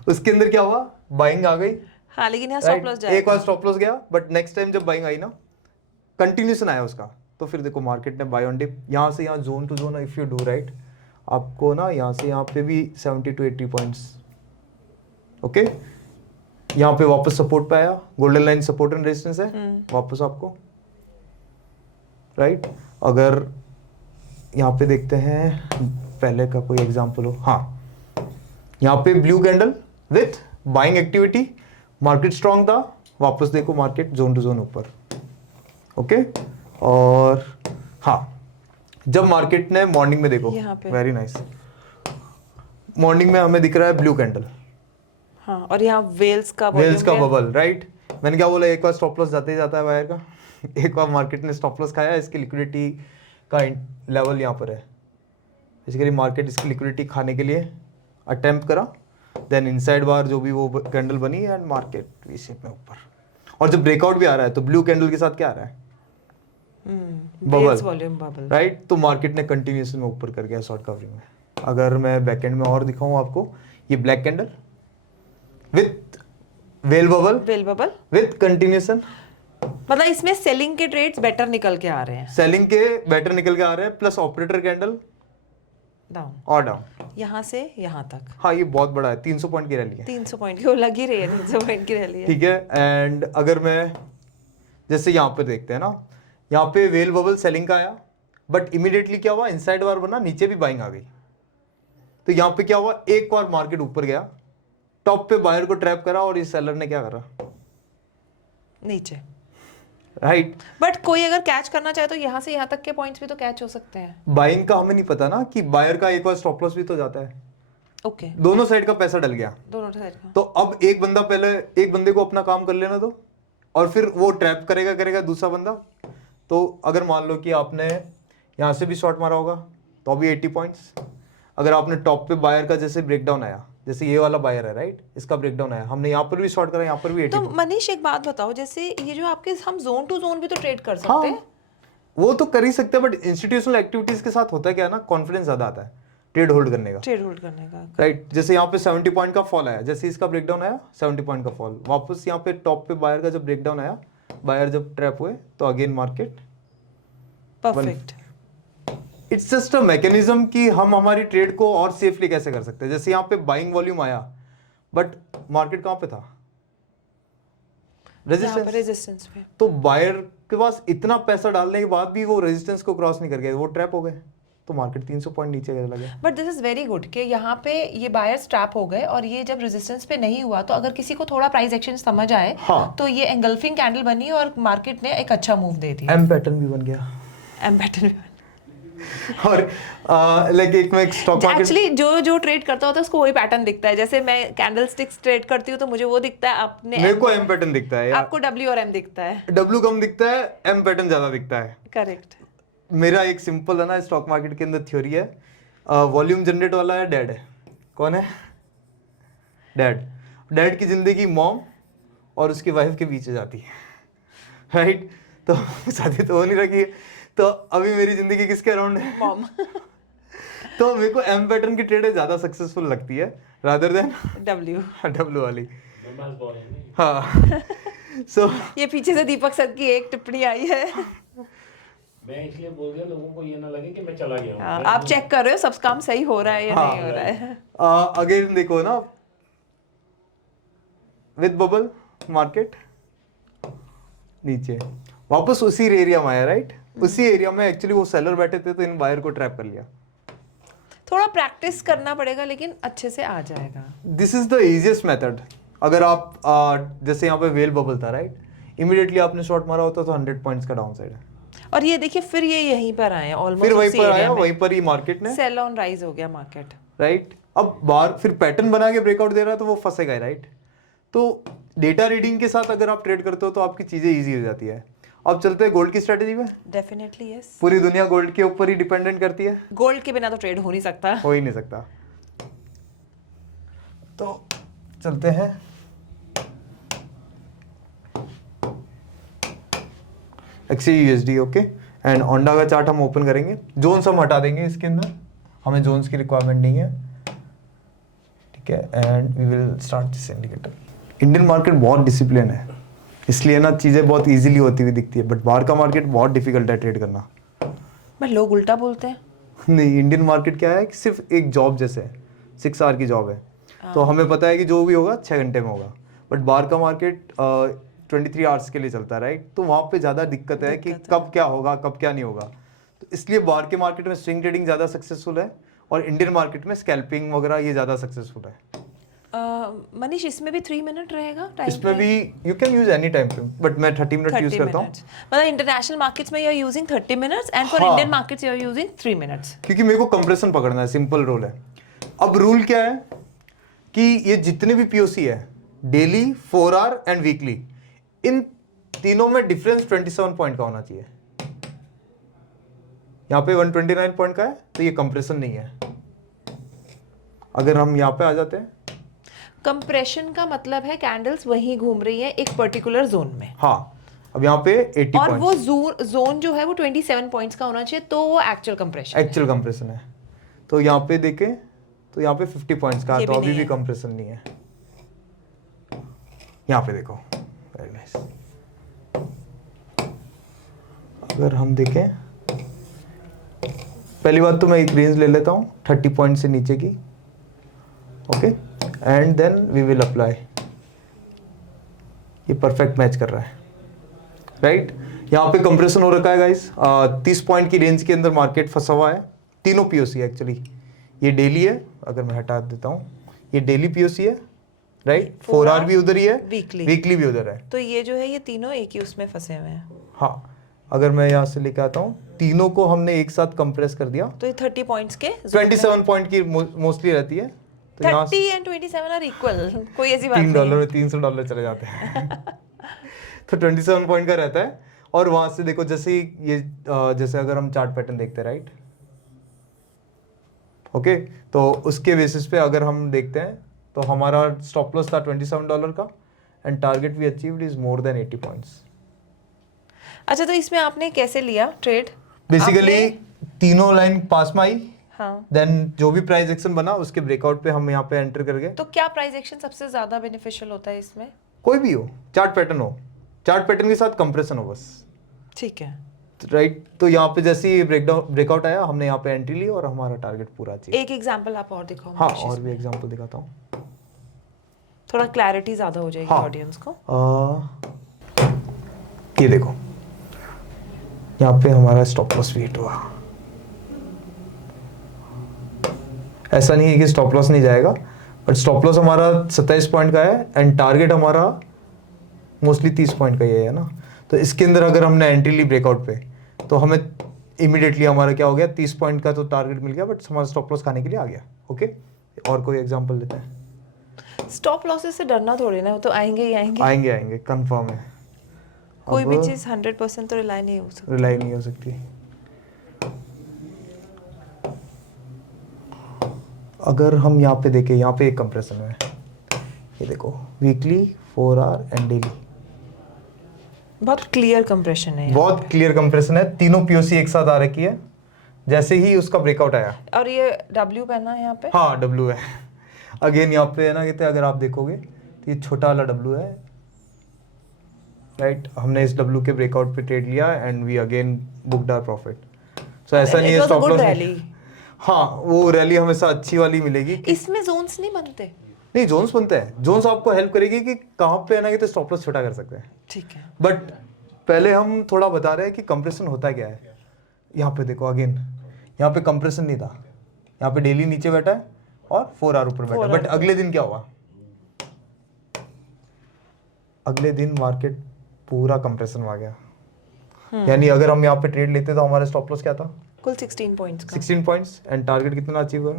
उसके अंदर क्या हुआ, बाइंग आ गई। हाँ, लेकिन यहाँ स्टॉप लॉस जाएगा। एक बार स्टॉप लॉस गया, बट नेक्स्ट टाइम जब बाइंग आई ना, कंटिन्यूशन आया उसका, तो फिर देखो मार्केट ने बाय ऑन डिप, यहाँ से यहाँ zone to zone if you do right, आपको ना यहाँ से यहाँ पे भी 70 to 80 पॉइंट्स। ओके, यहाँ पे वापस सपोर्ट पाया, golden line support and resistance है, वापस आपको, राइट। अगर यहाँ पे देखते हैं पहले का कोई एग्जांपल हो, हाँ, यहाँ पे blue candle with buying activity, market strong था, वापस देखो मार्केट जोन टू जोन ऊपर। ओके, और हाँ, जब मार्केट ने मॉर्निंग में देखो, वेरी नाइस, मॉर्निंग में हमें दिख रहा है ब्लू कैंडल, हाँ, और यहाँ वेल्स का बबल, राइट। मैंने क्या बोला, एक बार स्टॉप लॉस जाते ही जाता है बायर का। एक बार मार्केट ने स्टॉप लॉस खाया, इसकी लिक्विडिटी का लेवल यहाँ पर है। बेसिकली मार्केट इसकी लिक्विडिटी खाने के लिए अटेम्प्ट करा, देन इनसाइड बार जो भी वो कैंडल बनी एंड मार्केट वी शेप में ऊपर। और जब ब्रेकआउट भी आ रहा है तो ब्लू कैंडल के साथ क्या आ रहा है, बेस वॉल्यूम बबल, राइट। तो मार्केट ने कंटिन्यूएशन में ऊपर कर गया शॉर्ट कवरिंग में। अगर मैं बैकएंड में और दिखाऊं आपको, ये black candle with well bubble with continuation, मतलब इसमें सेलिंग के ट्रेड्स बेटर निकल के आ रहे हैं, सेलिंग के बेटर निकल के आ रहे हैं, प्लस ऑपरेटर कैंडल डाउन और डाउन, यहाँ से यहाँ तक। हाँ ये बहुत बड़ा है, 300 पॉइंट की रैली है, 300 पॉइंट की वो लग ही रही है, 300 पॉइंट की रैली है। ठीक है। एंड अगर मैं जैसे यहाँ पे देखते हैं ना, यहाँ पे वेल बबल सेलिंग का आया, बट इमीडिएटली क्या हुआ, इनसाइड बार बना, नीचे भी बाइंग आ गई। तो यहाँ पे क्या हुआ, एक बार मार्केट ऊपर गया, टॉप पे बायर को ट्रैप करा, और इस सेलर ने क्या करा, नीचे, राइट। बट कोई अगर कैच करना चाहे तो यहाँ से यहाँ तक के पॉइंट्स भी तो कैच हो सकते हैं। बाइंग का हमें नहीं पता ना कि बायर का एक बार स्टॉप लॉस भी तो जाता है, ओके, दोनों साइड का पैसा डल गया, दोनों साइड का। तो अब एक बंदा पहले, एक बंदे को अपना काम कर लेना दो, और फिर वो ट्रैप करेगा दूसरा बंदा। तो अगर मान लो कि आपने यहाँ से भी शॉर्ट मारा होगा तो अभी 80 पॉइंट्स, अगर आपने टॉप पे बायर का जैसे ब्रेकडाउन आया, जैसे ये वाला बायर है राइट, इसका ब्रेकडाउन आया, हमने यहाँ पर भी शॉर्ट करा, यहाँ पर भी 80 तो मनीष एक बात बताओ, जैसे ये जो आपके, हम जोन टू जोन भी तो ट्रेड कर सकते हाँ, हैं। वो तो कर ही सकते हैं, बट इंस्टीट्यूशनल एक्टिविटीज के साथ होता है क्या ना, कॉन्फिडेंस ज्यादा आता है ट्रेड होल्ड करने का, ट्रेड होल्ड करने का, राइट। जैसे यहाँ पे 70 पॉइंट का फॉल आया, जैसे इसका ब्रेकडाउन आया 70 पॉइंट का फॉल, वापस यहाँ पे टॉप पे बायर का जब ब्रेकडाउन आया, बायर जब ट्रैप हुए, तो again market perfect. It's just a mechanism कि हम हमारी ट्रेड को और सेफली कैसे कर सकते हैं। जैसे यहाँ पे बाइंग वॉल्यूम आया, बट मार्केट कहाँ पे था, रेजिस्टेंस पे, तो बायर के पास इतना पैसा डालने के बाद भी वो रेजिस्टेंस को क्रॉस नहीं कर गए, वो ट्रैप हो गए, तो मार्केट 300 पॉइंट नीचे चला गया। But this is very good कि यहाँ पे ये बायर्स ट्रैप हो गए, और ये जब रेजिस्टेंस पे नहीं हुआ, तो अगर किसी को थोड़ा प्राइस एक्शन समझ आए, हाँ, तो ये एंगल्फिंग कैंडल बनी और मार्केट ने एक अच्छा मूव दे दिया, एम पैटर्न भी बन गया, एम पैटर्न। और लाइक एक स्टॉक मार्केट, एक्चुअली जो ट्रेड करता होता है उसको वही पैटर्न दिखता है। जैसे मैं कैंडल स्टिक्स ट्रेड करती हूँ तो मुझे वो दिखता है, आपने, मेरे को एम पैटर्न दिखता है, आपको डब्ल्यू और एम दिखता है, डब्ल्यू कम दिखता है, एम पैटर्न ज्यादा दिखता है। करेक्ट। मेरा एक सिंपल है ना स्टॉक मार्केट के अंदर थ्योरी है, वॉल्यूम जनरेट वाला है डैड है, कौन है, डैड की जिंदगी मॉम और उसकी वाइफ के बीच जाती है, राइट। तो शादी तो हो नहीं रखी है, तो अभी मेरी जिंदगी किसके अराउंड है, मॉम। तो मेरे को एम पैटर्न की ट्रेड ज्यादा सक्सेसफुल लगती है रादर देन डब्ल्यू वाली। हाँ, सो ये पीछे से दीपक सर की एक टिप्पणी आई है, मैं इसलिए बोल दिया लोगों को ये ना लगे कि मैं चला गया हूं। हाँ, आप चेक कर रहे हो सब काम सही हो रहा है या नहीं हो रहा है। अगेन देखो ना, विद बबल मार्केट नीचे वापस उसी एरिया में आया, राइट। उसी एरिया में एक्चुअली वो सेलर बैठे थे, तो इन बायर को ट्रैप कर लिया। थोड़ा प्रैक्टिस करना पड़ेगा, लेकिन अच्छे से आ जाएगा। This is the easiest method. अगर आप जैसे यहाँ पे वेल बबल था, राइट, इमीडिएटली आपने शॉर्ट मारा होता तो 100 पॉइंट्स का डाउन साइड है, और ये देखिए फिर ये यहीं पर आए, ऑलमोस्ट फिर वहीं पर आया, वहीं पर ही मार्केट ने सेल ऑन राइज हो गया मार्केट, राइट। अब बार फिर पैटर्न बना के ब्रेकआउट दे रहा है, तो वो फंसेगा, राइट। तो डेटा रीडिंग के साथ अगर आप ट्रेड करते हो तो आपकी चीजें इजी हो जाती है। अब चलते हैं गोल्ड की स्ट्रेटेजी में। Definitely yes. पूरी दुनिया गोल्ड के ऊपर ही डिपेंडेंट करती है, गोल्ड के बिना तो ट्रेड हो नहीं सकता, हो ही नहीं सकता। तो चलते हैं XAUSD, ओके। एंड ओंडा का चार्ट हम ओपन करेंगे, जोन्स हम हटा देंगे इसके अंदर, हमें जोन्स की रिक्वायरमेंट नहीं है, ठीक है। And we will start this indicator. Indian market बहुत डिसिप्लिन है, इसलिए ना चीज़ें बहुत इजीली होती हुई दिखती है, बट बाहर का मार्केट बहुत डिफिकल्ट है ट्रेड करना। बट लोग उल्टा बोलते हैं। नहीं, इंडियन मार्केट क्या है कि सिर्फ एक जॉब जैसे है, 6 आवर की जॉब है, तो हमें पता है कि जो भी होगा 6 घंटे में होगा। बट बाहर का मार्केट 23 आवर्स के लिए चलता है, राइट। तो वहाँ पे ज़्यादा दिक्कत है कि कब क्या होगा, कब क्या नहीं होगा। तो इसलिए बाहर के मार्केट में स्विंग ट्रेडिंग ज़्यादा सक्सेसफुल है, और इंडियन मार्केट में स्कैल्पिंग वगैरह ये ज़्यादा सक्सेसफुल है। मनीष, इसमें भी 3 मिनट रहेगा टाइम? इसमें भी you can use any time frame, but मैं 30 मिनट यूज करता हूँ। मतलब इंटरनेशनल मार्केट्स में you are using 30 minutes, and for Indian markets you are using 3 minutes, क्योंकि मेरे को कंप्रेशन पकड़ना है, सिंपल रूल है। अब रूल क्या है कि ये जितने भी पीओसी है, डेली, 4 आवर एंड वीकली, इन तीनों में डिफरेंस 27 पॉइंट का होना चाहिए। यहाँ पे 129 पॉइंट का है, तो ये कंप्रेशन नहीं है। अगर हम यहाँ पे आ जाते हैं, कंप्रेशन का मतलब है कैंडल्स वहीं घूम रही है एक पर्टिकुलर जोन में। हाँ, अब यहाँ पे 80 और वो पॉइंट्स जोन जो है वो 27 पॉइंट्स का होना चाहिए, तो वो एक्चुअल कंप्रेशन एक्चुअल कंप्रेशन है। तो यहाँ पे देखें तो यहाँ पे 50 पॉइंट्स का, ये तो भी अभी नहीं भी है। कंप्रेशन नहीं है। यहाँ पे देखो, वेरी नाइस। अगर हम देखें, पहली बात तो मैं एक रेंज ले लेता हूँ 30 पॉइंट से नीचे की, okay, and then we will apply. ये परफेक्ट मैच कर रहा है, राइट। यहाँ पे कंप्रेशन हो रखा है गाइस, 30 पॉइंट की रेंज के अंदर मार्केट फंसा हुआ है। तीनों पीओसी एक्चुअली, ये डेली है, अगर मैं हटा देता हूँ, ये डेली पीओसी है, राइट। 4 आवर भी उधर ही है, वीकली भी उधर है। तो ये जो है ये तीनों एक ही उसमें फंसे हुए हैं। हाँ, अगर मैं यहाँ से लेके आता हूँ, तीनों को हमने एक साथ कंप्रेस कर दिया। तो ये 30 पॉइंट्स के 27 पॉइंट की मोस्टली रहती है, तो यहाँ 30 एंड 27 आर इक्वल, कोई ऐसी बात नहीं $3 है। में $300 चले जाते हैं। तो 27 पॉइंट का रहता है। और वहां से देखो, जैसे ही ये जैसे अगर हम चार्ट पैटर्न देखते हैं, राइट, ओके, तो उसके बेसिस पे अगर हम देखते हैं तो हमारा स्टॉप लॉस था $27 का, and target we achieved is more than 80 points. अच्छा, तो इसमें आपने कैसे लिया ट्रेड? बेसिकली तीनों लाइन पास में आई, हाँ, देन जो भी प्राइस एक्शन बना उसके ब्रेकआउट पे हम यहाँ पे एंटर कर गए। तो क्या प्राइस एक्शन सबसे ज्यादा बेनिफिशियल होता है इसमें? कोई भी हो, चार्ट पैटर्न हो, चार्ट पैटर्न के साथ कंप्रेशन हो बस, ठीक है, राइट। तो यहाँ पे जैसे ही ब्रेकआउट आया, हमने यहाँ पे एंट्री ली और हमारा टारगेट पूरा अचीव। एक एग्जांपल आप और दिखाओ। हाँ, मुझे और भी एग्जांपल दिखाता हूँ, थोड़ा क्लैरिटी ज्यादा हो जाएगी हाँ, ऑडियंस को। ये देखो, यहाँ पे हमारा स्टॉप लॉस भी हिट हुआ। ऐसा नहीं है कि स्टॉप लॉस नहीं जाएगा, बट स्टॉप लॉस हमारा 27 पॉइंट का है एंड टारगेट हमारा मोस्टली 30 पॉइंट का ही है ना। तो इसके अंदर अगर हमने एंट्री ली ब्रेकआउट पे, तो हमें इमीडिएटली हमारा क्या हो गया, 30 पॉइंट का तो टारगेट मिल गया, बट हमारा स्टॉप लॉस खाने के लिए आ गया। ओके, और कोई एग्जांपल लेते हैं। स्टॉप लॉसेस से डरना थोड़ी ना, वो तो आएंगे ही आएंगे। आएंगे कंफर्म है। कोई अब भी चीज 100% तो रिलाई नहीं हो सकती। रिलाई नहीं हो सकती। अगर हम यहाँ पे देखें, यहाँ पे एक कंप्रेशन है, ये देखो, वीकली, 4 आवर एंड डेली। बहुत क्लियर कंप्रेशन है बहुत क्लियर कंप्रेशन है, तीनों पीओसी एक साथ आ रखी है जैसे ही उसका ब्रेकआउट आया। और ये डब्ल्यू पहना है यहाँ पे। हाँ, डब्ल्यू है। अगेन यहाँ पे है ना, कहते अगर आप देखोगे तो ये छोटा वाला डब्ल्यू है, राइट। हमने इस डब्ल्यू के ब्रेकआउट पे ट्रेड लिया and we again booked our profit. So ऐसा नहीं है स्टॉप लॉस। हाँ, वो रैली हमेशा अच्छी वाली मिलेगी। इसमें जोन्स नहीं बनते? नहीं, जोन्स बनते हैं। जोन्स आपको हेल्प करेगी कि कहाँ पे है ना कि तो स्टॉप लॉस छोटा कर सकते हैं, ठीक है। बट पहले हम थोड़ा बता रहे हैं कि कंप्रेशन होता क्या है। यहाँ पे देखो, अगेन यहाँ पे कंप्रेशन नहीं था, यहाँ पे डेली नीचे बैठा है और 4 आवर ऊपर बैठा है। बट अगले दिन क्या हुआ, अगले दिन मार्केट पूरा कंप्रेशन में आ गया। यानी अगर हम यहाँ पे ट्रेड लेते तो हमारा स्टॉप लॉस क्या था, कुल 16 पॉइंट्स का। 16 पॉइंट्स, एंड टारगेट कितना अचीव हुआ,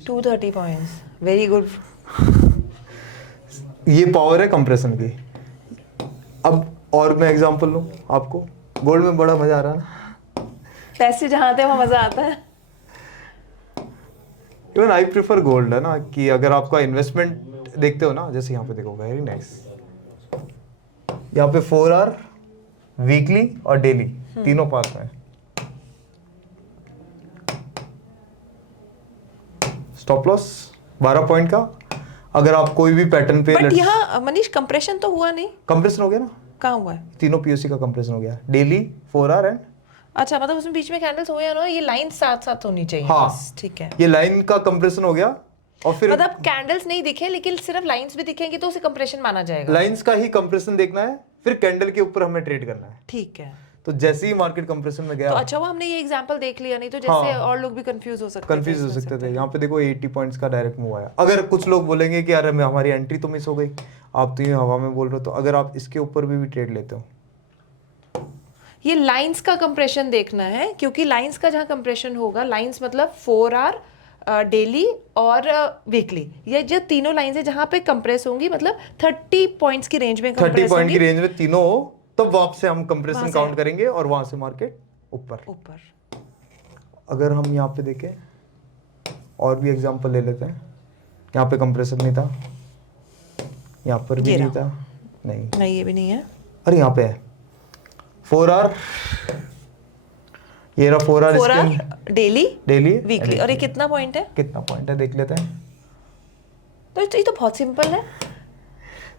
230 पॉइंट्स। Very good. ये पावर है कंप्रेशन की। अब और मैं एग्जांपल लूं आपको, गोल्ड में बड़ा मजा आ रहा है ना, पैसे जहाँ थे वहाँ मजा आता है। इवन आई प्रेफर गोल्ड, है ना, कि अगर आपका इन्वेस्टमेंट देखते हो ना, जैसे यहाँ पे देखो, वेरी नाइस, यहाँ पे 4 आवर, वीकली और डेली तीनों पास में। स्टॉप लॉस 12 पॉइंट का। अगर आप कोई भी पैटर्न पे, बट यहाँ मनीष कंप्रेशन तो हुआ नहीं। कंप्रेशन हो गया ना, कहाँ हुआ है? तीनों पीओसी का कंप्रेशन हो गया, डेली, 4 आवर एंड। अच्छा, मतलब उसमें बीच में कैंडल्स हुए ना, ये लाइन साथ साथ होनी चाहिए। हाँ, बस, ठीक है। ये लाइन का कंप्रेशन हो गया, और फिर मतलब कैंडल्स नहीं दिखे लेकिन सिर्फ लाइंस भी दिखेंगे तो उसे कंप्रेशन माना जाएगा। लाइंस का ही कंप्रेशन देखना है, फिर कैंडल के ऊपर हमें ट्रेड करना है। ठीक है। तो जैसे ही मार्केट कंप्रेशन में गया, तो अच्छा, वो हमने ये एग्जांपल देख लिया, नहीं तो जैसे और लोग भी कंफ्यूज हो सकते थे। कंफ्यूज हो सकते थे। यहाँ पे देखो 80 पॉइंट्स का डायरेक्ट मूव आया। अगर कुछ लोग बोलेंगे कि यार हमारी एंट्री तो मिस हो गई, आप तो ये हवा में बोल रहे हो, तो अगर आप इसके ऊपर भी ट्रेड लेते हो, ये लाइंस का कंप्रेशन देखना है, क्योंकि लाइंस का जहाँ कंप्रेशन होगा, लाइंस मतलब 4 आवर, डेली और वीकली, ये जो तीनों लाइंस है जहाँ पे कंप्रेस होंगी, मतलब 30 पॉइंट्स की रेंज में 30 पॉइंट की रेंज में तीनों हो, तब वापस से हम कंप्रेशन काउंट करेंगे और वहां से मार्केट ऊपर। अगर हम यहाँ पे देखें, और भी एग्जांपल ले लेते हैं। यहाँ पे कंप्रेशन नहीं था, यहाँ पर भी नहीं था, नहीं ये भी नहीं है। अरे यहाँ पे है 4 आवर, ये रहा 4 hour 4 hour daily daily weekly. और ये कितना पॉइंट है? कितना पॉइंट है देख लेते हैं। तो ये तो बहुत सिंपल है,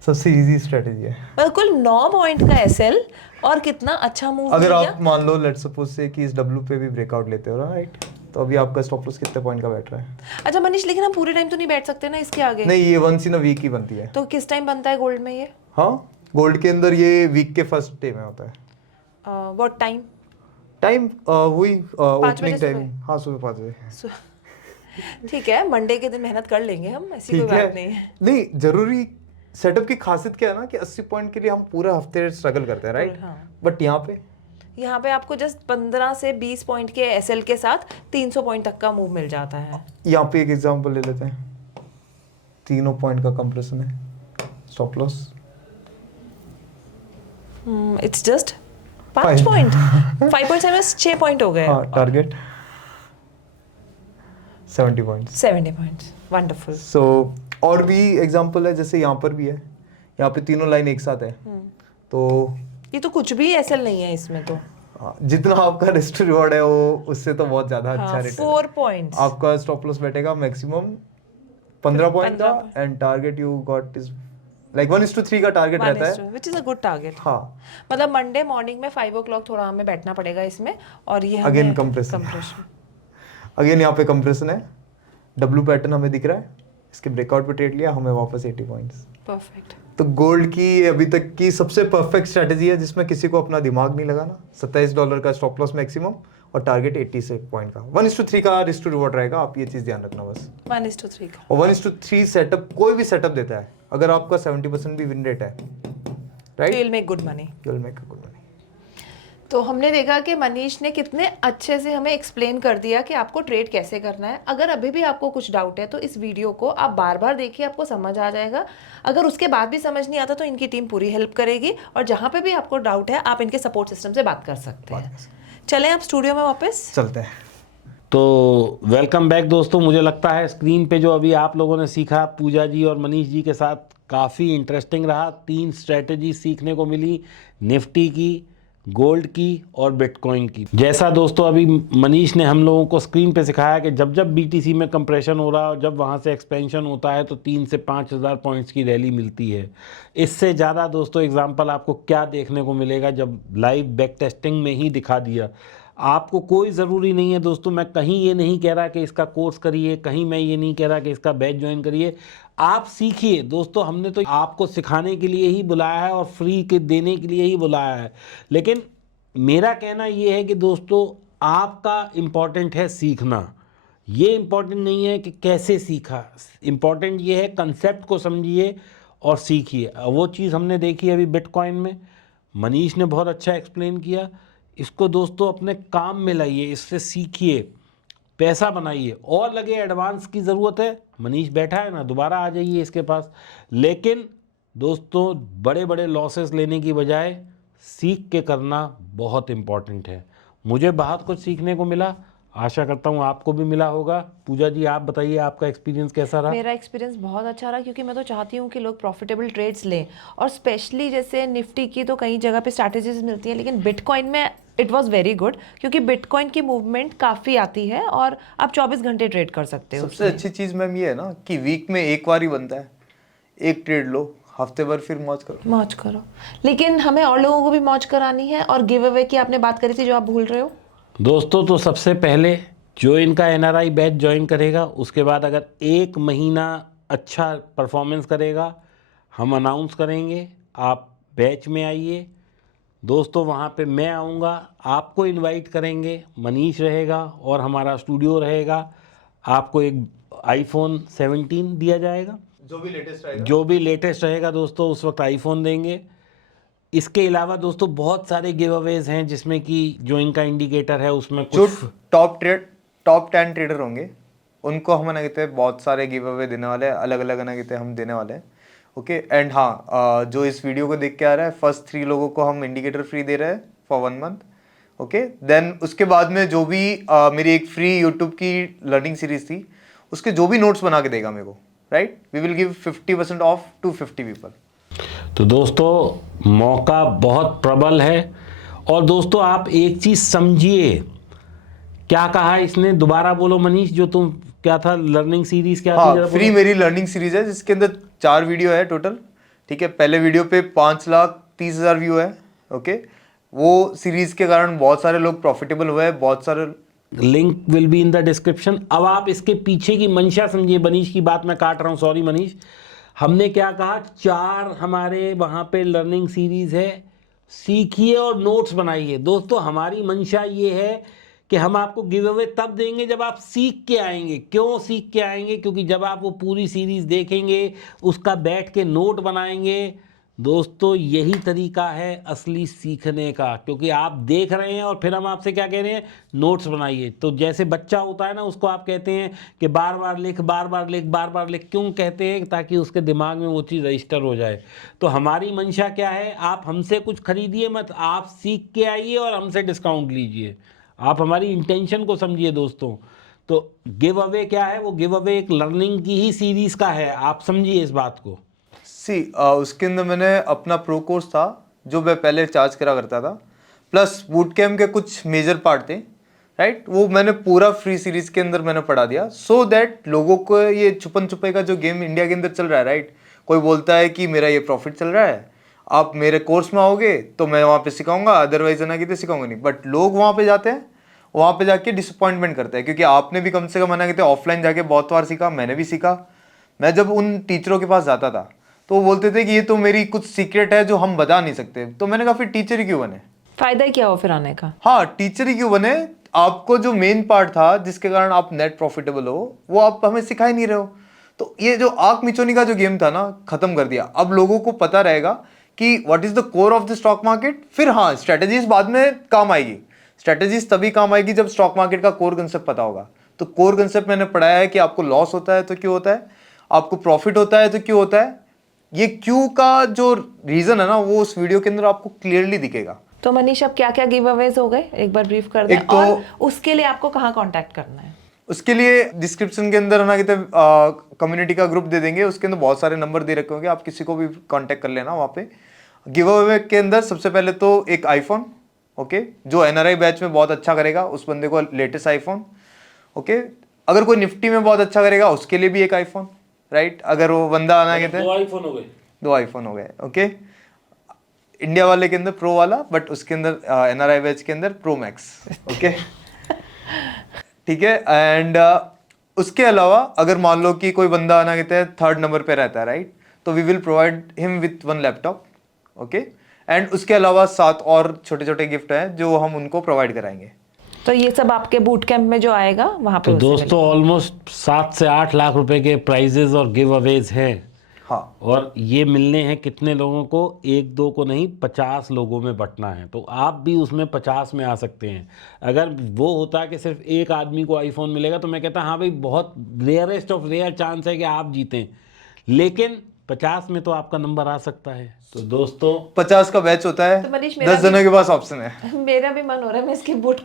सबसे इजी स्ट्रेटेजी है। बिल्कुल 9 पॉइंट का एसएल और कितना अच्छा मूव अगर दिया। आप मान लो लेट्स सपोज से कि इस डब्ल्यू पे भी ब्रेकआउट लेते हो राइट, तो अभी आपका स्टॉप लॉस कितने पॉइंट का बैठ रहा है? अच्छा मनीष, लेकिन हम पूरे टाइम तो नहीं बैठ सकते ना इसके आगे। नहीं, ये वंस इन अ वीक ही बनती है। तो किस टाइम बनता है गोल्ड में ये? हाँ, गोल्ड के अंदर ये वीक के फर्स्ट डे में होता है। What time? टाइम वही 5 बजे ओपनिंग टाइम। सुबह? हाँ, सुबह 5 बजे। ठीक है, मंडे के दिन मेहनत कर लेंगे हम, ऐसी कोई ठीक है, बात नहीं है। नहीं जरूरी सेटअप की खासियत क्या है ना कि 80 पॉइंट के लिए हम पूरा हफ्ते स्ट्रगल करते हैं राइट, हाँ। बट यहाँ पे आपको जस्ट 15 से 20 पॉइंट के एसएल के साथ 300 पॉइंट तक का मूव मिल जाता है। यहाँ पे एक एग्जांपल ले लेते हैं, 3 पॉइंट का कंप्रेशन है, stop loss it's just 5 point, 5.7 6 point हो गए। हाँ, target 70 points. 70 points, wonderful. So और भी एग्जांपल है, जैसे यहाँ पर भी है, यहाँ पे तीनों लाइन एक साथ है, तो ये तो कुछ भी एसएल नहीं है इसमें तो। जितना आपका रिस्क टू रिवॉर्ड है वो उससे तो बहुत ज्यादा अच्छा हाँ, रेट 4 पॉइंट्स। आपका स्टॉप लॉस बैठेगा मैक्सिमम 15 पॉइंट का, and target you got is like 1:3 का टारगेट रहता है, which is a good target. हाँ। मतलब मंडे मॉर्निंग में 5 o'clock थोड़ा हमें बैठना पड़ेगा इसमें, और ये अगेन कंप्रेशन, अगेन यहाँ पे कंप्रेशन है, डब्ल्यू पैटर्न हमें दिख रहा है, इसके ब्रेकआउट पे ट्रेड लिया, हमें वापस 80 पॉइंट्स। परफेक्ट। तो गोल्ड की अभी तक की सबसे परफेक्ट स्ट्रेटेजी है जिसमें किसी को अपना दिमाग नहीं लगाना। $27 का स्टॉप लॉस मैक्सिमम और टारगेट 86 पॉइंट का, 1:3 का रिस्क टू रिवॉर्ड रहेगा, आप ये चीज ध्यान रखना बस। 1:3 का, और 1:3 सेटअप कोई भी सेटअप देता है, अगर आपका 70% भी विन रेट है right, you will make good money. You will make good money. तो हमने देखा कि मनीष ने कितने अच्छे से हमें एक्सप्लेन कर दिया कि आपको ट्रेड कैसे करना है। अगर अभी भी आपको कुछ डाउट है तो इस वीडियो को आप बार बार देखिए, आपको समझ आ जाएगा। अगर उसके बाद भी समझ नहीं आता तो इनकी टीम पूरी हेल्प करेगी, और जहाँ पे भी आपको डाउट है आप इनके सपोर्ट सिस्टम से बात कर सकते हैं। चलें आप स्टूडियो में वापस चलते हैं। तो वेलकम बैक दोस्तों। मुझे लगता है स्क्रीन पे जो अभी आप लोगों ने सीखा पूजा जी और मनीष जी के साथ काफ़ी इंटरेस्टिंग रहा। 3 स्ट्रेटजी सीखने को मिली, निफ्टी की, गोल्ड की और बिटकॉइन की। जैसा दोस्तों अभी मनीष ने हम लोगों को स्क्रीन पे सिखाया कि जब जब बीटीसी में कंप्रेशन हो रहा है और जब वहाँ से एक्सपेंशन होता है तो 3 से 5,000 पॉइंट्स की रैली मिलती है। इससे ज़्यादा दोस्तों एग्जांपल आपको क्या देखने को मिलेगा जब लाइव बैक टेस्टिंग में ही दिखा दिया। आपको कोई ज़रूरी नहीं है दोस्तों, मैं कहीं ये नहीं कह रहा कि इसका कोर्स करिए, कहीं मैं ये नहीं कह रहा कि इसका बैच ज्वाइन करिए। आप सीखिए दोस्तों, हमने तो आपको सिखाने के लिए ही बुलाया है और फ्री के देने के लिए ही बुलाया है। लेकिन मेरा कहना ये है कि दोस्तों आपका इम्पॉर्टेंट है सीखना, ये इम्पॉर्टेंट नहीं है कि कैसे सीखा। इम्पॉर्टेंट ये है कंसेप्ट को समझिए और सीखिए। वो चीज़ हमने देखी अभी बिटकॉइन में, मनीष ने बहुत अच्छा एक्सप्लेन किया। इसको दोस्तों अपने काम में लाइए, इससे सीखिए, पैसा बनाइए। और लगे एडवांस की ज़रूरत है, मनीष बैठा है ना, दोबारा आ जाइए इसके पास। लेकिन दोस्तों बड़े बड़े लॉसेस लेने की बजाय सीख के करना बहुत इम्पॉर्टेंट है। मुझे बहुत कुछ सीखने को मिला, आशा करता हूँ आपको भी मिला होगा। पूजा जी आप बताइए आपका एक्सपीरियंस कैसा रहा? मेरा एक्सपीरियंस बहुत अच्छा रहा, क्योंकि मैं तो चाहती हूँ कि लोग प्रॉफिटेबल ट्रेड्स लें, और स्पेशली जैसे निफ्टी की तो कई जगह पे स्ट्रैटेजीज मिलती हैं, लेकिन बिटकॉइन में इट वाज वेरी गुड, क्योंकि बिटकॉइन की मूवमेंट काफ़ी आती है और आप 24 घंटे ट्रेड कर सकते हो। सबसे अच्छी चीज़ मैम ये है ना कि वीक में एक बार ही बनता है, एक ट्रेड लो, हफ्ते भर फिर मौज करो। लेकिन हमें और लोगों को भी मौज करानी है, और गिव अवे की आपने बात करी थी जो आप भूल रहे हो दोस्तों। तो सबसे पहले जो इनका एनआरआई बैच ज्वाइन करेगा, उसके बाद अगर 1 महीना अच्छा परफॉर्मेंस करेगा हम अनाउंस करेंगे, आप बैच में आइए दोस्तों। वहाँ पे मैं आऊँगा, आपको इनवाइट करेंगे, मनीष रहेगा और हमारा स्टूडियो रहेगा। आपको एक iPhone 17 दिया जाएगा, जो भी लेटेस्ट रहेगा दोस्तों उस वक्त iPhone देंगे। इसके अलावा दोस्तों बहुत सारे गिव अवेज हैं, जिसमें कि जो इनका इंडिकेटर है उसमें जो कुछ टॉप 10 ट्रेडर होंगे उनको हम ना कहते हैं बहुत सारे गिव अवे देने वाले हैं, अलग अलग ना कहते हैं हम देने वाले हैं। ओके, एंड हाँ, जो इस वीडियो को देख के आ रहा है, फर्स्ट 3 लोगों को हम इंडिकेटर फ्री दे रहे हैं फॉर 1 मंथ। ओके, देन उसके बाद में जो भी मेरी एक फ्री यूट्यूब की लर्निंग सीरीज थी, उसके जो भी नोट्स बना के देगा मेरे को, right, we will give 50% off to 50 people. तो दोस्तों मौका बहुत प्रबल है। और दोस्तों आप एक चीज़ समझिए, क्या कहा इसने, दोबारा बोलो मनीष, जो तुम क्या था लर्निंग सीरीज क्या थी, हाँ, जरा फ्री बोलो। मेरी लर्निंग सीरीज है जिसके अंदर 4 वीडियो है टोटल। ठीक है, पहले वीडियो पे 5,30,000 व्यू है। ओके, वो सीरीज के कारण बहुत सारे लोग प्रॉफिटेबल हुए हैं, बहुत सारे। Link will be in the description. अब आप इसके पीछे की मंशा समझिए। मनीष की बात मैं काट रहा हूँ, सॉरी मनीष। हमने क्या कहा, 4 हमारे वहाँ पे लर्निंग सीरीज है, सीखिए और नोट्स बनाइए। दोस्तों हमारी मंशा ये है कि हम आपको गिव अवे तब देंगे जब आप सीख के आएंगे। क्यों सीख के आएंगे? क्योंकि जब आप वो पूरी सीरीज देखेंगे, उसका बैठ के नोट बनाएंगे, दोस्तों यही तरीका है असली सीखने का। क्योंकि आप देख रहे हैं और फिर हम आपसे क्या कह रहे हैं, नोट्स बनाइए। तो जैसे बच्चा होता है ना, उसको आप कहते हैं कि बार बार लिख, बार बार लिख, बार बार लिख। क्यों कहते हैं? ताकि उसके दिमाग में वो चीज़ रजिस्टर हो जाए। तो हमारी मंशा क्या है, आप हमसे कुछ खरीदिए मत, आप सीख के आइए और हमसे डिस्काउंट लीजिए। आप हमारी इंटेंशन को समझिए दोस्तों। तो गिव अवे क्या है, वो गिव अवे एक लर्निंग की ही सीरीज का है, आप समझिए इस बात को। उसके अंदर मैंने अपना प्रो कोर्स था जो मैं पहले चार्ज करा करता था, प्लस बूट कैम्प के कुछ मेजर पार्ट थे, राइट। वो मैंने पूरा फ्री सीरीज के अंदर मैंने पढ़ा दिया, सो दैट लोगों को ये छुपन छुपे का जो गेम इंडिया के अंदर चल रहा है, राइट। कोई बोलता है कि मेरा ये प्रॉफिट चल रहा है, आप मेरे कोर्स में आओगे तो मैं वहाँ पे सिखाऊंगा, अदरवाइज ना कितने सिखाऊंगा नहीं। बट लोग वहाँ पे जाते हैं, वहाँ पे जाके डिसअपॉइंटमेंट करते हैं, क्योंकि आपने भी कम से कम मना कहते ऑफलाइन जाके बहुत बार सीखा, मैंने भी सीखा। मैं जब उन टीचरों के पास जाता था तो वो बोलते थे कि ये तो मेरी कुछ सीक्रेट है जो हम बता नहीं सकते। तो मैंने कहा फिर टीचर ही क्यों बने? फायदा ही क्या हो फिर आने का? हाँ, टीचर ही क्यों बने? आपको जो मेन पार्ट था जिसके कारण आप नेट प्रॉफिटेबल हो, वो आप हमें सिखा ही नहीं रहे हो। तो ये जो आंख मिचोनी का जो गेम था ना, खत्म कर दिया। अब लोगों को पता रहेगा कि what is the core of the stock market. फिर हाँ, स्ट्रेटेजीज बाद में काम आएगी। स्ट्रेटेजीज तभी काम आएगी जब स्टॉक मार्केट का कोर कंसेप्ट पता होगा। तो कोर कंसेप्ट मैंने पढ़ाया है कि आपको लॉस होता है तो क्यों होता है, आपको प्रॉफिट होता है तो क्यों होता है। ये क्यों का जो रीजन है ना, वो उस वीडियो के अंदर आपको क्लियरली दिखेगा। तो मनीष अब क्या क्या गिव अवेज हो गए, एक बार ब्रीफ कर दें। एक तो और उसके लिए आपको कहाँ कांटेक्ट करना है? उसके लिए डिस्क्रिप्शन के अंदर ना कहते कम्युनिटी का ग्रुप दे देंगे, उसके अंदर बहुत सारे नंबर दे रखे होंगे, आप किसी को भी कांटेक्ट कर लेना वहाँ पे। गिव अवे के अंदर सबसे पहले तो एक आईफोन, ओके, जो एनआरआई बैच में बहुत अच्छा करेगा उस बंदे को लेटेस्ट आईफोन, ओके। अगर कोई निफ्टी में बहुत अच्छा करेगा उसके लिए भी एक आईफोन, राइट। अगर वो बंदा आना कहते हैं 2 आईफोन हो गए, 2 आईफोन हो गए, ओके। इंडिया वाले के अंदर प्रो वाला, बट उसके अंदर एनआरआई बैच के अंदर प्रो मैक्स, ओके। ठीक है। एंड उसके अलावा अगर मान लो कि कोई बंदा आना कहते हैं 3rd नंबर पे रहता है, राइट, तो we will provide him with 1 laptop, okay. And उसके अलावा 7 और छोटे छोटे गिफ्ट हैं जो हम उनको प्रोवाइड कराएंगे। तो ये सब आपके बूट कैंप में जो आएगा वहाँ पे तो उसे दोस्तों ऑलमोस्ट 7 से 8 लाख रुपए के प्राइजेज और गिव अवेज हैं। हाँ, और ये मिलने हैं कितने लोगों को, 1-2 को नहीं, 50 लोगों में बंटना है। तो आप भी उसमें 50 में आ सकते हैं। अगर वो होता कि सिर्फ एक आदमी को आईफोन मिलेगा तो मैं कहता हाँ भाई बहुत रेयरेस्ट ऑफ रेयर चांस है कि आप जीतें, लेकिन 50 में तो आपका नंबर आ सकता है। तो दोस्तों 50 का बैच होता है, तो मनीष, मेरा 10 जनों के पास ऑप्शन है। मेरा भी मन हो रहा है मैं इसके बूट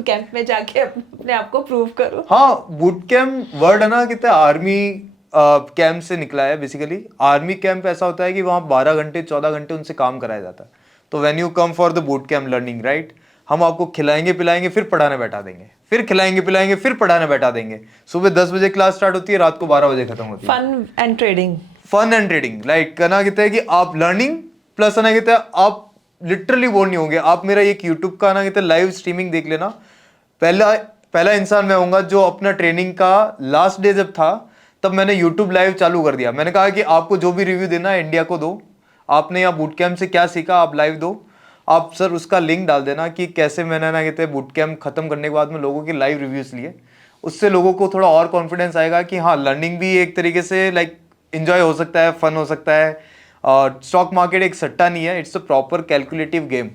कैंप में जाके अपने आप को प्रूव करूं। हाँ, बूट कैम्प वर्ड है ना कितना आर्मी कैंप से निकला है बेसिकली। आर्मी कैंप ऐसा होता है कि वहाँ 12 घंटे 14 घंटे उनसे काम कराया जाता है। तो when you come for the boot camp learning, right, हम आपको खिलाएंगे पिलाएंगे फिर पढ़ाने बैठा देंगे, फिर खिलाएंगे पिलाएंगे फिर पढ़ाने बैठा देंगे। सुबह 10 बजे क्लास स्टार्ट होती है, रात को 12 बजे खत्म होती है। Fun and trading, fun and trading, like कहना कहता है कि आप लर्निंग प्लस ना कहता है आप लिटरली बोर नहीं होंगे। आप मेरा एक यूट्यूब का ना कहते हैं लाइव स्ट्रीमिंग देख लेना। पहला इंसान मैं होऊंगा जो अपना ट्रेनिंग का लास्ट डे जब था तब मैंने यूट्यूब लाइव चालू कर दिया। मैंने कहा कि आपको जो भी रिव्यू देना है इंडिया को दो, आपने यहाँ बूट कैंप से क्या सीखा आप लाइव दो। आप सर उसका लिंक डाल देना कि कैसे मैंने ना कहते हैं बूट कैंप खत्म करने के बाद में लोगों के लाइव रिव्यूज लिए। उससे लोगों को थोड़ा और कॉन्फिडेंस आएगा कि हाँ, लर्निंग भी एक तरीके से लाइक एंजॉय हो सकता है, फन हो सकता है। और स्टॉक मार्केट एक सट्टा नहीं है, it's a proper calculative game.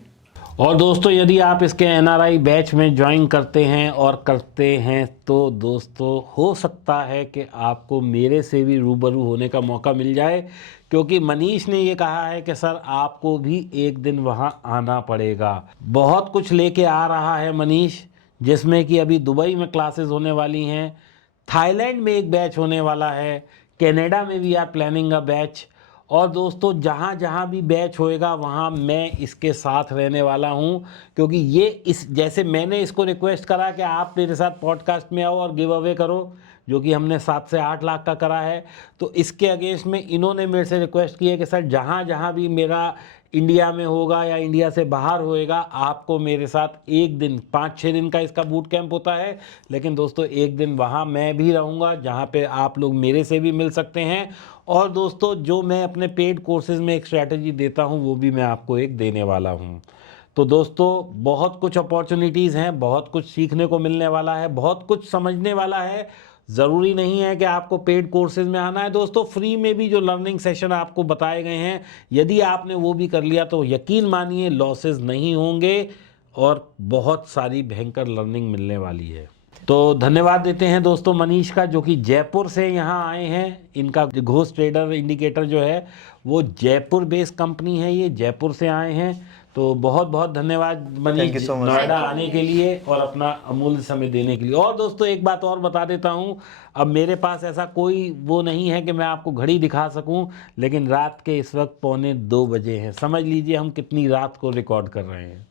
और दोस्तों यदि आप इसके एनआरआई बैच में ज्वाइन करते हैं और करते हैं तो दोस्तों हो सकता है कि आपको मेरे से भी रूबरू होने का मौका मिल जाए, क्योंकि मनीष ने ये कहा है कि सर आपको भी एक दिन वहाँ आना पड़ेगा। बहुत कुछ लेके आ रहा है मनीष, जिसमें कि अभी दुबई में क्लासेस होने वाली हैं, थाईलैंड में एक बैच होने वाला है, कनाडा में we are planning a batch, और दोस्तों जहाँ जहाँ भी बैच होएगा वहाँ मैं इसके साथ रहने वाला हूँ, क्योंकि ये इस जैसे मैंने इसको रिक्वेस्ट करा कि आप मेरे साथ पॉडकास्ट में आओ और गिव अवे करो, जो कि हमने 7 से 8 लाख का करा है, तो इसके अगेंस्ट में इन्होंने मेरे से रिक्वेस्ट की है कि सर जहाँ जहाँ भी मेरा इंडिया में होगा या इंडिया से बाहर होएगा, आपको मेरे साथ एक दिन 5-6 दिन का इसका बूट कैंप होता है, लेकिन दोस्तों एक दिन वहाँ मैं भी रहूँगा जहाँ पे आप लोग मेरे से भी मिल सकते हैं। और दोस्तों जो मैं अपने पेड कोर्सेज़ में एक स्ट्रैटेजी देता हूँ वो भी मैं आपको एक देने वाला हूँ। तो दोस्तों बहुत कुछ अपॉर्चुनिटीज़ हैं, बहुत कुछ सीखने को मिलने वाला है, बहुत कुछ समझने वाला है। ज़रूरी नहीं है कि आपको पेड कोर्सेज़ में आना है दोस्तों, फ्री में भी जो लर्निंग सेशन आपको बताए गए हैं, यदि आपने वो भी कर लिया तो यकीन मानिए लॉसेस नहीं होंगे और बहुत सारी भयंकर लर्निंग मिलने वाली है। तो धन्यवाद देते हैं दोस्तों मनीष का, जो कि जयपुर से यहाँ आए हैं। इनका घोस्ट ट्रेडर इंडिकेटर जो है वो जयपुर बेस्ड कंपनी है, ये जयपुर से आए हैं। तो बहुत बहुत धन्यवाद Thank Manish you so much. Noida आने के लिए और अपना अमूल्य समय देने के लिए। और दोस्तों एक बात और बता देता हूँ, अब मेरे पास ऐसा कोई वो नहीं है कि मैं आपको घड़ी दिखा सकूँ, लेकिन रात के इस वक्त 1:45 बजे हैं। समझ लीजिए हम कितनी रात को रिकॉर्ड कर रहे हैं।